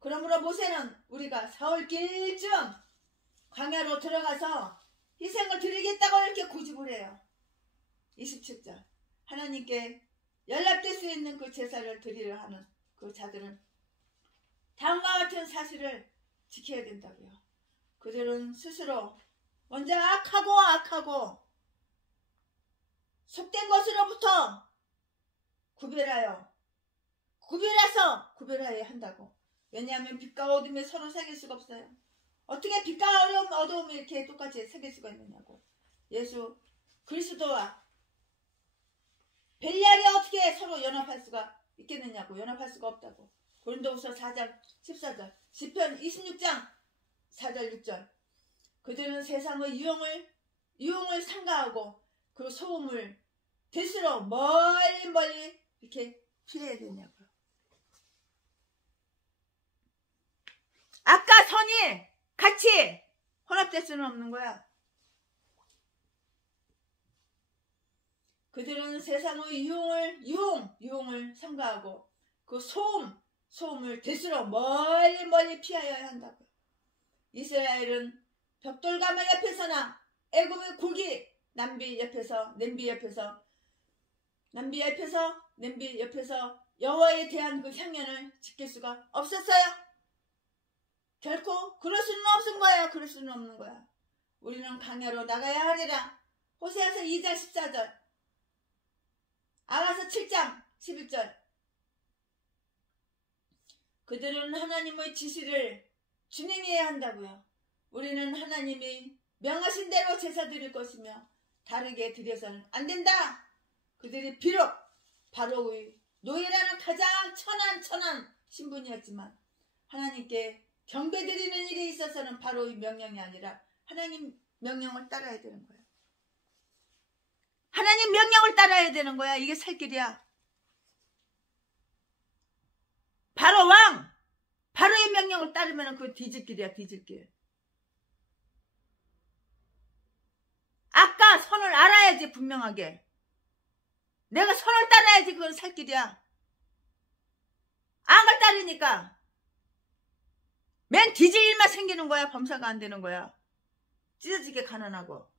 그러므로 모세는 우리가 사흘길쯤 광야로 들어가서 희생을 드리겠다고 이렇게 고집을 해요. 27절. 하나님께 연락될 수 있는 그 제사를 드리려 하는 그 자들은 다음과 같은 사실을 지켜야 된다고요. 그들은 스스로 먼저 악하고 속된 것으로부터 구별해야 한다고. 왜냐하면 빛과 어둠이 서로 사귈 수가 없어요. 어떻게 빛과 어둠이 이렇게 똑같이 사귈 수가 있느냐고. 예수 그리스도와 벨리알이 어떻게 서로 연합할 수가 있겠느냐고. 연합할 수가 없다고. 고린도후서 4장 14절, 시편 26장 4절 6절. 그들은 세상의 유혹을 삼가하고 그 소음을 대수로 멀리 이렇게 피해야 되냐고요. 악과 선이 같이 혼합될 수는 없는 거야. 그들은 세상의 유혹을 삼가하고 그 소음을 대수로 멀리 피하여야 한다고요. 이스라엘은 벽돌가마 옆에서나 애굽의 고기 냄비 옆에서 여호와에 대한 그 향연을 지킬 수가 없었어요. 결코 그럴 수는 없는 거야. 우리는 광야로 나가야 하리라. 호세아서 2장 14절, 아가서 7장 11절. 그들은 하나님의 지시를 준행해야 한다고요. 우리는 하나님이 명하신 대로 제사 드릴 것이며 다르게 드려서는 안 된다. 그들이 비록 바로의 노예라는 가장 천한 신분이었지만 하나님께 경배드리는 일에 있어서는 바로의 명령이 아니라 하나님 명령을 따라야 되는 거예요. 하나님 명령을 따라야 되는 거야. 이게 살 길이야. 바로 왕, 바로의 명령을 따르면 그거 뒤질길이야, 뒤질길. 아까 선을 알아야지, 분명하게. 내가 선을 따라야지 그건 살 길이야. 악을 따르니까 맨 뒤질 일만 생기는 거야. 범사가 안 되는 거야. 찢어지게 가난하고.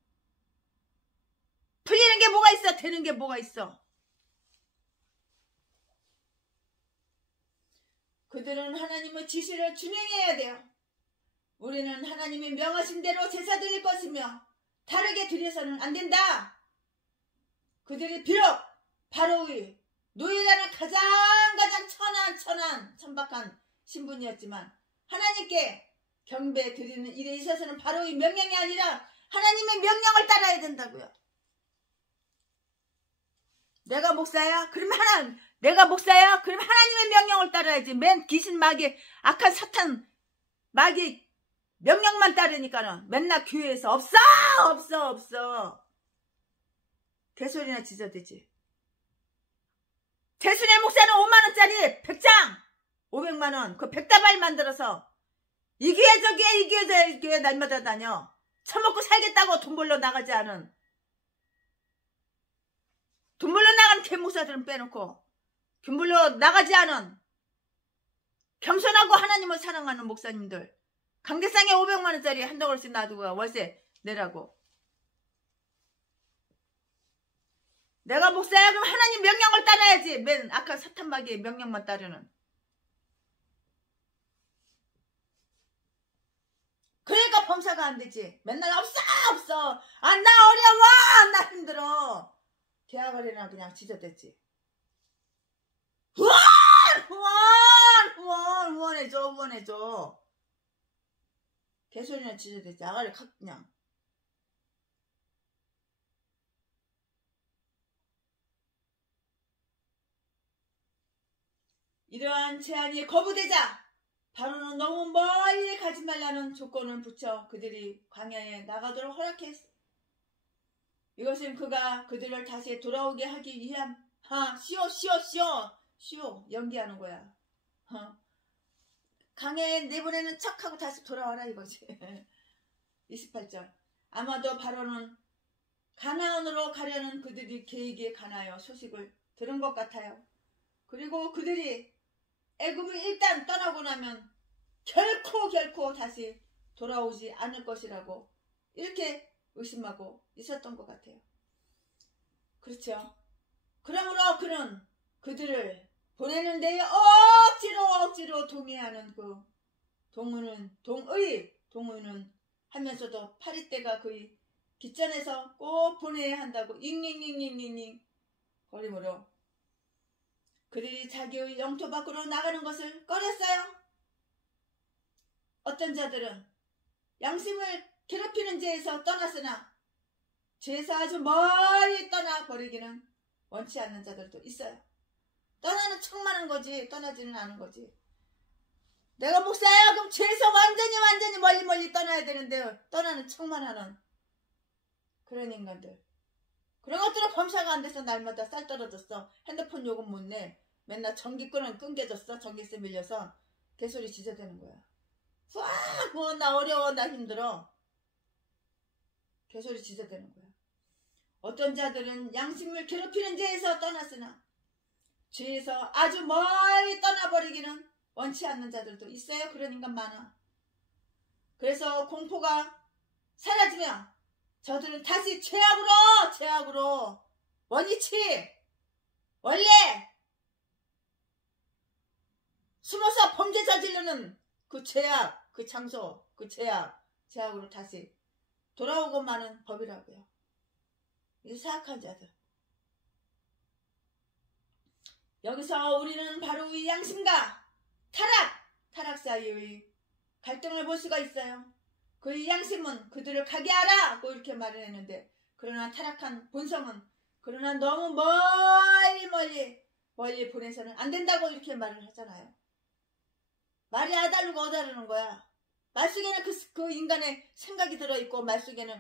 풀리는 게 뭐가 있어? 되는 게 뭐가 있어? 그들은 하나님의 지시를 준행해야 돼요. 우리는 하나님이 명하신 대로 제사 드릴 것이며 다르게 드려서는 안 된다. 그들이 비록 바로의 노예라는 가장 천박한 신분이었지만 하나님께 경배 드리는 일에 있어서는 바로의 명령이 아니라 하나님의 명령을 따라야 된다고요. 내가 목사야? 그러면 내가 목사야? 그러면 하나님의 명령을 따라야지. 맨 귀신 마귀 악한 사탄 마귀 명령만 따르니까는 맨날 교회에서 없어. 개소리나 지저대지. 대순의 목사는 5만원짜리 100장 500만원 그 100다발 만들어서 이 교회 저 교회 이 교회 저 교회 날마다 다녀. 처먹고 살겠다고 돈 벌러 나가지 않은, 돈 벌러 나간 개목사들은 빼놓고 돈 벌러 나가지 않은 겸손하고 하나님을 사랑하는 목사님들 강대상에 500만원짜리 한 덩어리씩 놔두고 월세 내라고. 내가 목사야? 그럼 하나님 명령을 따라야지. 맨 아까 사탄마귀의 명령만 따르는. 그러니까 범사가 안 되지. 맨날 없어. 아, 나 어려워. 나 힘들어. 계약을 해놔 그냥 지저댔지. 후원해줘. 개소리나 지저댔지. 아가리 그냥. 이러한 제안이 거부되자 바로는 너무 멀리 가지 말라는 조건을 붙여 그들이 광야에 나가도록 허락했어. 이것은 그가 그들을 다시 돌아오게 하기 위한 쉬워 연기하는 거야. 강야에 내보내는 척하고 다시 돌아와라 이거지. 28절. 아마도 바로는 가나안으로 가려는 그들이 계획에 관하여 소식을 들은 것 같아요. 그리고 그들이 애굽을 일단 떠나고 나면 결코 다시 돌아오지 않을 것이라고 이렇게 의심하고 있었던 것 같아요. 그렇죠. 그러므로 그는 그들을 보내는 데에 억지로 동의하는 그 동의는 하면서도 파리떼가 그의 깃전에서 꼭 보내야 한다고 잉잉 거리므로 그들이 자기의 영토 밖으로 나가는 것을 꺼렸어요. 어떤 자들은 양심을 괴롭히는 죄에서 떠났으나 죄에서 아주 멀리 떠나버리기는 원치 않는 자들도 있어요. 떠나는 척만한 거지 떠나지는 않은 거지. 내가 목사야 그럼 죄에서 완전히 멀리 떠나야 되는데 떠나는 척만 하는 그런 인간들. 그런 것들은 범사가 안 돼서 날마다 쌀 떨어졌어. 핸드폰 요금 못 내. 맨날 전기끈은 끊겨졌어. 전기세 밀려서 개소리 지저대는 거야. 나 어려워 나 힘들어. 개소리 지저대는 거야. 어떤 자들은 양심을 괴롭히는 죄에서 떠났으나 죄에서 아주 멀리 떠나버리기는 원치 않는 자들도 있어요. 그런 인간 많아. 그래서 공포가 사라지면 저들은 다시 죄악으로 원위치 원래 숨어서 범죄 저지르는 그 죄악, 그 장소, 그 죄악으로 다시 돌아오고 마는 법이라고요. 이 사악한 자들. 여기서 우리는 바로 이 양심과 타락 사이의 갈등을 볼 수가 있어요. 그 양심은 그들을 가게 하라고 이렇게 말을 했는데, 그러나 타락한 본성은 그러나 너무 멀리 보내서는 안 된다고 이렇게 말을 하잖아요. 말이 아다르고 어다르는 거야. 말 속에는 그 인간의 생각이 들어있고, 말 속에는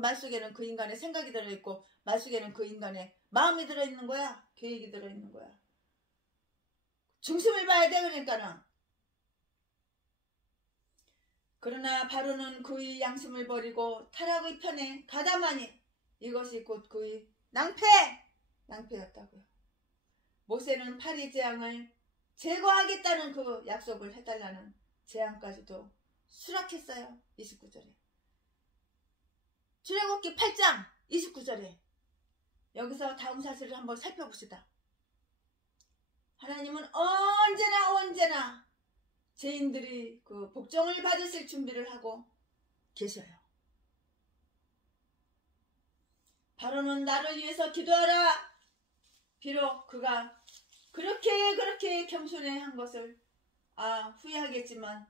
말 속에는 그 인간의 생각이 들어있고, 말 속에는 그 인간의 마음이 들어있는 거야. 계획이 들어있는 거야. 중심을 봐야 돼. 그러니까는. 그러나 바로는 그의 양심을 버리고 타락의 편에 가다마니 이것이 곧 그의 낭패였다고요. 모세는 파리 재앙을 제거하겠다는 그 약속을 해달라는 재앙까지도 수락했어요. 29절에. 출애굽기 8장 29절에. 여기서 다음 사실을 한번 살펴봅시다. 하나님은 언제나 죄인들이 그 복종을 받으실 준비를 하고 계셔요. 바로는 나를 위해서 기도하라. 비록 그가 그렇게 겸손해한 것을 후회하겠지만,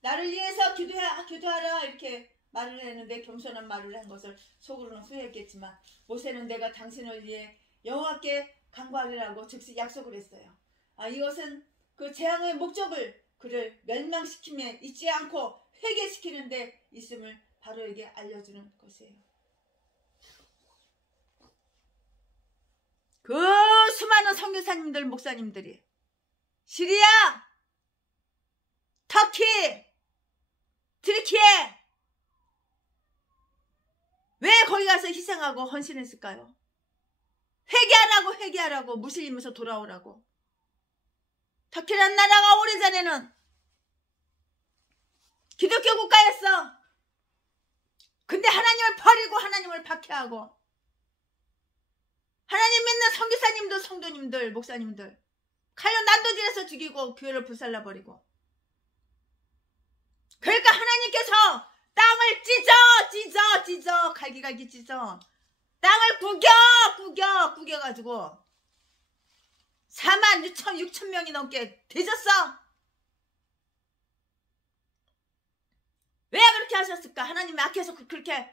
나를 위해서 기도하라 이렇게 말을 했는데, 겸손한 말을 한 것을 속으로는 후회했겠지만, 모세는 내가 당신을 위해 여호와께 간구하리라고 즉시 약속을 했어요. 이것은 그 재앙의 목적을 그를 멸망시킴에 잊지 않고 회개시키는 데 있음을 바로에게 알려주는 것이에요. 그 수많은 선교사님들, 목사님들이 시리아, 터키, 트리키에 왜 거기 가서 희생하고 헌신했을까요? 회개하라고 무슬림에서 돌아오라고. 터키란 나라가 오래전에는 기독교 국가였어. 근데 하나님을 버리고 하나님을 박해하고, 하나님 믿는 선교사님들, 성도님들, 목사님들 칼로 난도질해서 죽이고 교회를 불살라버리고. 그러니까 하나님께서 땅을 찢어 갈기갈기 찢어 땅을 구겨가지고 46,000명이 넘게 뒤졌어. 왜 그렇게 하셨을까? 하나님이 악해서 그렇게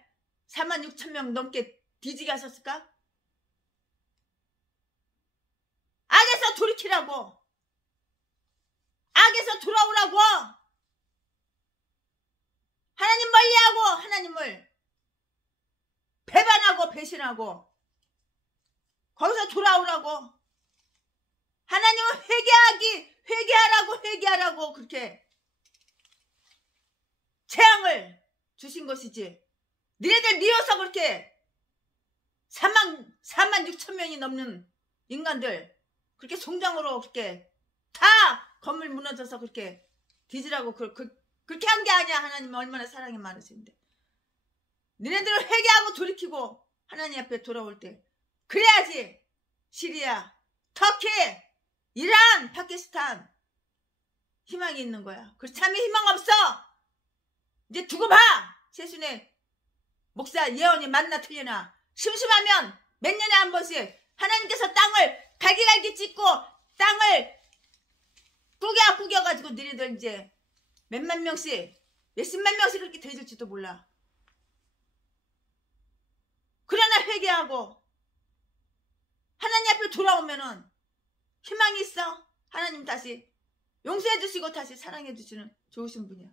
46,000명 넘게 뒤지게 하셨을까? 악에서 돌이키라고, 악에서 돌아오라고, 하나님 멀리하고 하나님을 배반하고 배신하고 거기서 돌아오라고, 하나님은 회개하라고 그렇게 재앙을 주신 것이지, 니네들 미워서 그렇게 46,000명이 넘는 인간들 그렇게 송장으로 그렇게 다 건물 무너져서 그렇게 뒤지라고 그렇게 한 게 아니야. 하나님은 얼마나 사랑이 많으신데. 너네들은 회개하고 돌이키고 하나님 앞에 돌아올 때, 그래야지 시리아, 터키, 이란, 파키스탄 희망이 있는 거야. 그렇지 않으면 희망 없어. 이제 두고 봐. 세순의 목사 예언이 맞나 틀리나. 심심하면 몇 년에 한 번씩 하나님께서 땅을 갈기갈기 찢고 땅을 구겨가지고 너희들 이제 몇만 명씩, 몇십만 명씩 그렇게 되질지도 몰라. 그러나 회개하고 하나님 앞에 돌아오면은 희망이 있어. 하나님 다시 용서해 주시고 다시 사랑해 주시는 좋으신 분이야.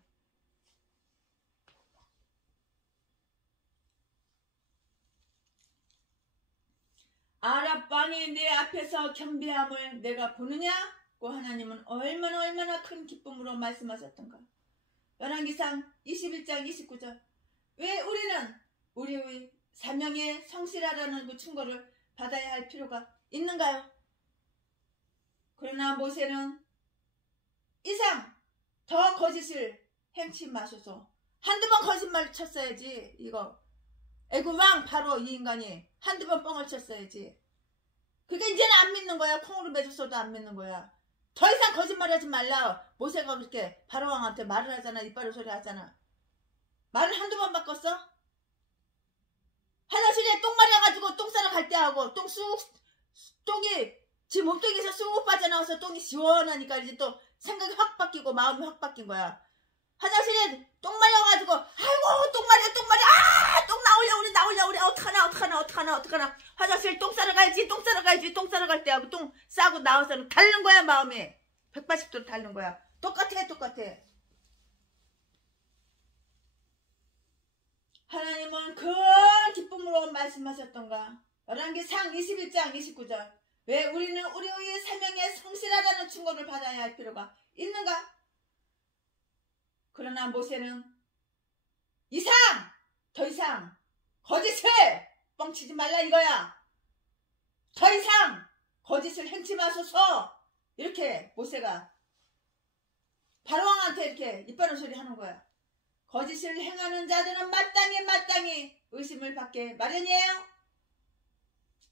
아랍 왕이 내 앞에서 경배함을 내가 보느냐고 하나님은 얼마나 큰 기쁨으로 말씀하셨던가. 열왕기상 21장 29절. 왜 우리는 우리의 사명에 성실하라는 그 충고를 받아야 할 필요가 있는가요? 그러나 모세는 이상 더 거짓을 행치 마소서. 한두 번 거짓말을 쳤어야지. 이거 애굽 왕 바로 이 인간이 한두 번 뻥을 쳤어야지. 그러니까 이제는 안 믿는 거야. 콩으로 매줬어도 안 믿는 거야. 더 이상 거짓말하지 말라. 모세가 그렇게 바로 왕한테 말을 하잖아. 이빨을 소리 하잖아. 말을 한두 번 바꿨어? 화장실에 똥 마려가지고 똥 싸러 갈 때 하고 똥이 지금 몸뚱이에서 쑥 빠져나와서 똥이 시원하니까 이제 또 생각이 확 바뀌고 마음이 확 바뀐 거야. 화장실에 똥 마려가지고 아이고 똥 마려 아 똥 나오려 우리 어떡하나 화장실 똥 싸러 가야지 똥 싸러 갈 때 하고 똥 싸고 나와서는 다른 거야. 마음이 180도로 다른 거야. 똑같아. 하나님은 큰 기쁨으로 말씀하셨던가. 열왕기상 21장 29절. 왜 우리는 우리의 사명에 성실하다는 충고를 받아야 할 필요가 있는가? 그러나 모세는 더 이상 거짓을 뻥치지 말라 이거야. 더 이상 거짓을 행치 마소서. 이렇게 모세가 바로왕한테 이렇게 이빠른 소리 하는 거야. 거짓을 행하는 자들은 마땅히 의심을 받게 마련이에요.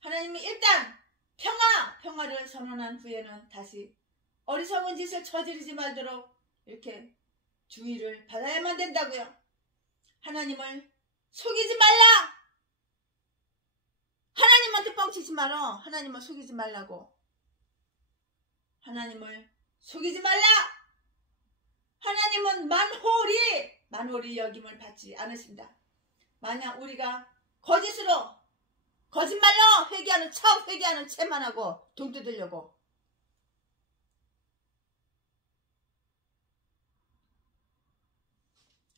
하나님이 일단 평화를 선언한 후에는 다시 어리석은 짓을 저지르지 말도록 이렇게 주의를 받아야만 된다고요. 하나님을 속이지 말라. 하나님한테 뻥치지 말어. 하나님을 속이지 말라고. 하나님을 속이지 말라. 하나님은 만홀히 여김을 받지 않으십니다. 만약 우리가 거짓말로 회개하는 채만 하고 돈 뜯으려고,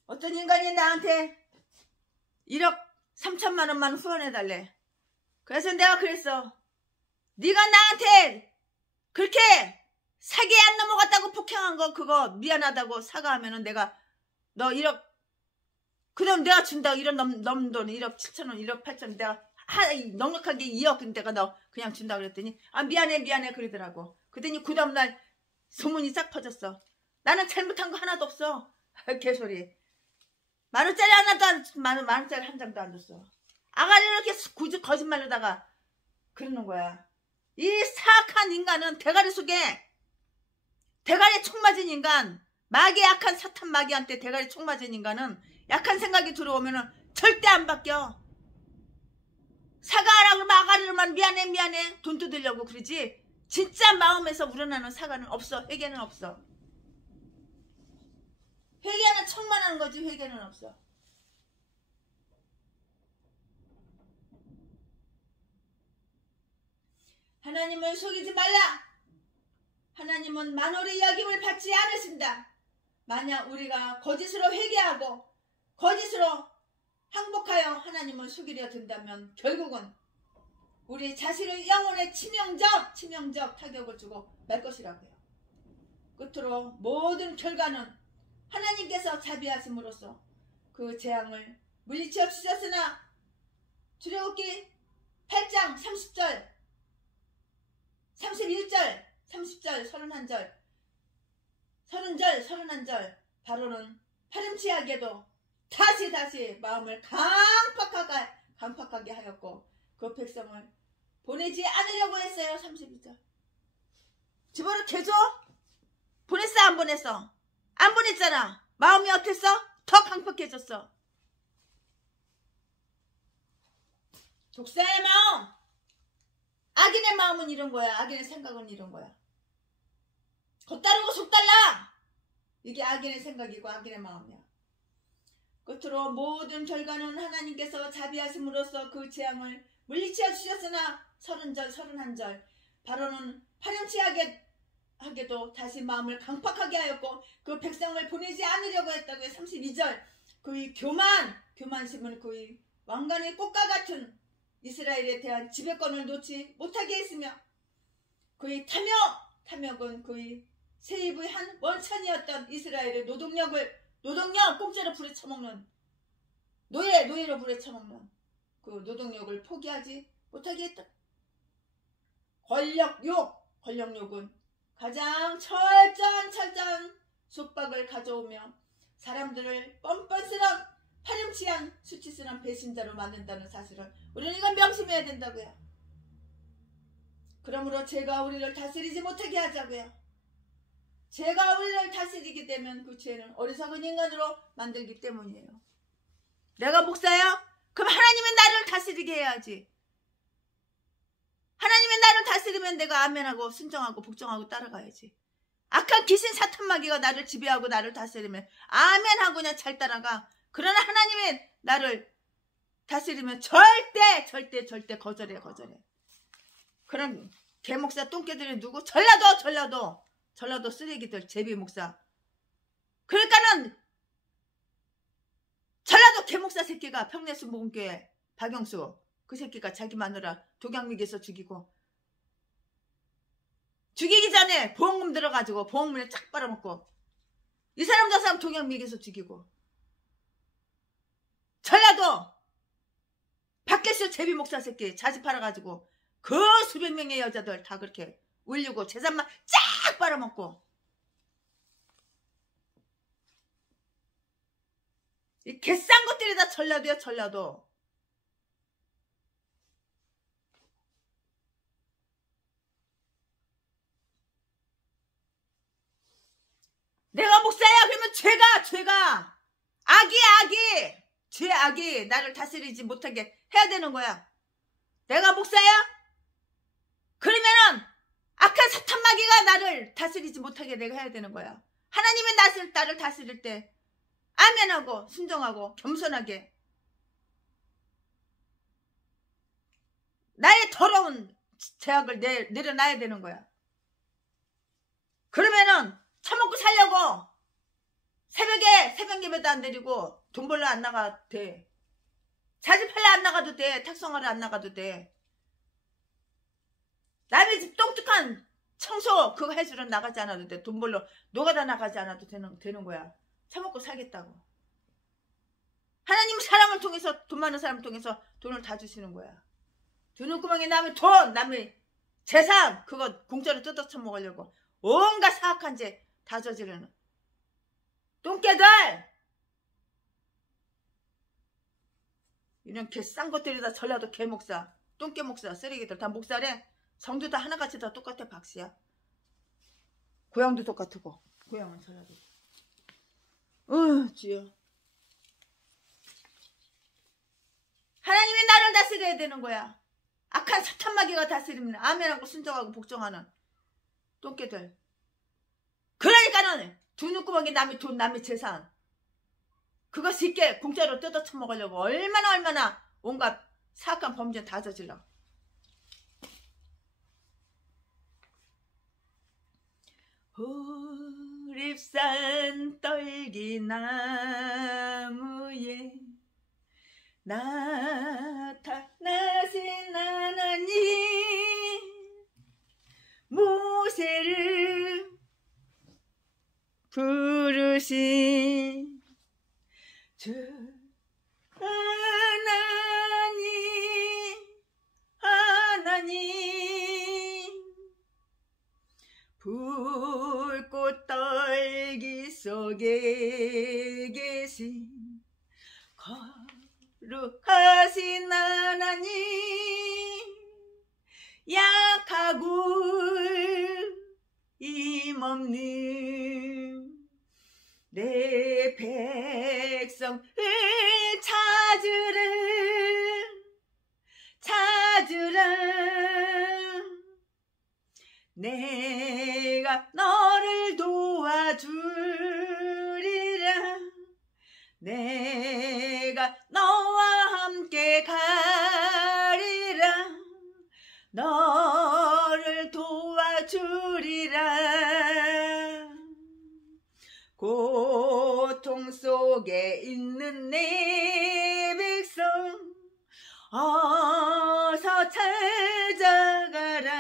어떤 인간이 나한테 1억 3천만 원만 후원해달래. 그래서 내가 그랬어. 네가 나한테 그렇게 사기에 안 넘어갔다고 폭행한 거 그거 미안하다고 사과하면은 내가 너 1억 그다음 내가 준다고 이런 넘는 돈 1억 7천 원 1억 8천 원 내가 넉넉하게 2억 내가 너 그냥 준다고 그랬더니 아 미안해 그러더라고. 그랬더니 그 다음날 소문이 싹 퍼졌어. 나는 잘못한 거 하나도 없어. 개소리. 만원짜리 만원짜리 한 장도 안 줬어. 아가리를 이렇게 굳이 거짓말로다가 그러는 거야. 이 사악한 인간은 대가리 속에 대가리에 총 맞은 인간, 마귀 약한 사탄 마귀한테 대가리 총 맞은 인간은 약한 생각이 들어오면은 절대 안 바뀌어. 사과하라 그러면 아가리로만 미안해 돈 뜯으려고 그러지 진짜 마음에서 우러나는 사과는 없어. 회개는 없어. 회개는 척만 하는 거지 회개는 없어. 하나님을 속이지 말라. 하나님은 만홀의 여김을 받지 않으신다. 만약 우리가 거짓으로 회개하고 거짓으로 항복하여 하나님을 속이려 든다면 결국은 우리 자신의 영혼의 치명적 타격을 주고 말 것이라고요. 끝으로 모든 결과는 하나님께서 자비하심으로써 그 재앙을 물리쳐 주셨으나 출애굽기 8장 30절 31절 30절 31절 바로는 파렴치하게도 다시 마음을 강팍하게 하였고 그 백성을 보내지 않으려고 했어요. 32절 집어를 개줘? 보냈어 안 보냈어? 안 보냈잖아. 마음이 어땠어? 더 강팍해졌어. 독사의 마음, 악인의 마음은 이런 거야. 악인의 생각은 이런 거야. 겉다르고 속달라. 이게 악인의 생각이고 악인의 마음이야. 끝으로 모든 결과는 하나님께서 자비하심으로써 그 재앙을 물리쳐 주셨으나 30절 31절 바로는 파렴치하게도 다시 마음을 강팍하게 하였고 그 백성을 보내지 않으려고 했다고요. 32절 그의 교만심은 그의 왕관의 꽃과 같은 이스라엘에 대한 지배권을 놓지 못하게 했으며 그의 탐욕은 그의 세입의 한 원천이었던 이스라엘의 노동력 공짜로 불에 처먹는 노예로 불에 처먹는 그 노동력을 포기하지 못하게 했다. 권력욕은 가장 철저한 속박을 가져오며 사람들을 뻔뻔스런 파렴치한 수치스러운 배신자로 만든다는 사실을 우리는 이건 명심해야 된다고요. 그러므로 죄가 우리를 다스리지 못하게 하자고요. 죄가 우리를 다스리게 되면 그 죄는 어리석은 인간으로 만들기 때문이에요. 내가 목사야? 그럼 하나님은 나를 다스리게 해야지. 하나님이 나를 다스리면 내가 아멘하고 순종하고 복종하고 따라가야지. 악한 귀신 사탄 마귀가 나를 지배하고 나를 다스리면 아멘하고 그냥 잘 따라가. 그러나 하나님이 나를 다스리면 절대 거절해. 그런 개목사 똥개들이 누구? 전라도 쓰레기들 제비 목사. 그러니까는 전라도 개목사 새끼가 평내수 목교회 박영수 그 새끼가 자기 마누라 독양미에서 죽이고, 죽이기 전에 보험금 들어가지고 보험금을 쫙 빨아먹고, 이 사람 저 사람 독양미에서 죽이고, 전라도 박계수 제비 목사 새끼 자지 팔아가지고 그 수백 명의 여자들 다 그렇게 울리고 재산만 쫙 빨아먹고, 이 개싼 것들이 다 전라도야. 전라도. 내가 목사야 그러면 죄가 악이 나를 다스리지 못하게 해야 되는 거야. 내가 목사야? 그러면은 악한 사탄 마귀가 나를 다스리지 못하게 내가 해야 되는 거야. 하나님이 나를 다스릴 때 아멘하고 순종하고 겸손하게 나의 더러운 죄악을 내려놔야 되는 거야. 그러면은 처먹고 살려고 새벽에 새벽 예배도 안 드리고 돈 벌러 안 나가도 돼. 자지 팔러 안 나가도 돼. 탁송하러 안 나가도 돼. 남의 집 똥뚝한 청소 그거 해주러 나가지 않아도 돼. 돈 벌러 노가다 나가지 않아도 되는 거야. 처먹고 살겠다고. 하나님 사람을 통해서, 돈 많은 사람을 통해서 돈을 다 주시는 거야. 두눈구멍에 남의 돈, 남의 재산 그거 공짜로 뜯어쳐 먹으려고 온갖 사악한 죄 다 저지르는 똥개들, 이런 개 싼 것들이 다 전라도 개목사 똥개 목사 쓰레기들 다 목사래. 성도 다 하나같이 다 똑같아. 박씨야. 고향도 똑같고. 고향은 전라도. 주여. 하나님이 나를 다스려야 되는 거야. 악한 사탄 마귀가 다스리면 아멘하고 순종하고 복종하는 똥개들. 그러니까는 두 눈구멍에 남의 돈 남의 재산 그거 쉽게 공짜로 뜯어쳐 먹으려고 얼마나 온갖 사악한 범죄 다 저질러. 후립산 떨기나무에 나타나신 하나님 모세를 부르신 주 하나님 불꽃 떨기 속에 계신 거룩하신 하나님 약하고 힘없는 내 백성을 찾으라 내가 너를 도와주리라 내가 너와 함께 가리라 너를 도와주리라 고통 속에 있는 내 백성 어서 찾아가라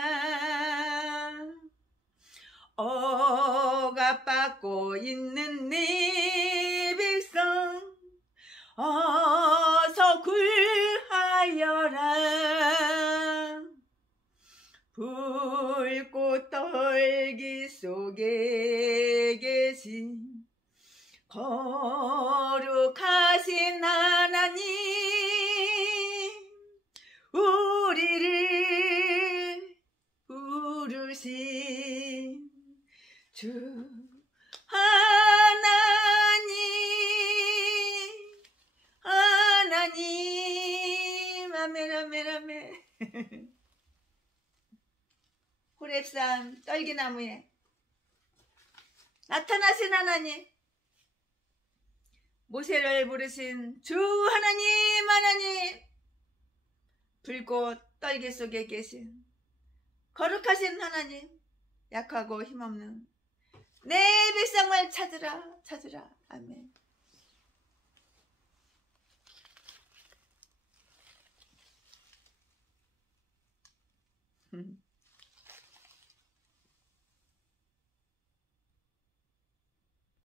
억압받고 있는 내 백성 어서 굴하여라 불꽃 떨기 속에 계신 거룩하신 하나님 우리를 부르신 주 하나님 호렙산 떨기나무에 나타나신 하나님, 모세를 부르신 주 하나님, 하나님, 불꽃 떨기 속에 계신 거룩하신 하나님, 약하고 힘없는 내 백성을 찾으라, 찾으라. 아멘.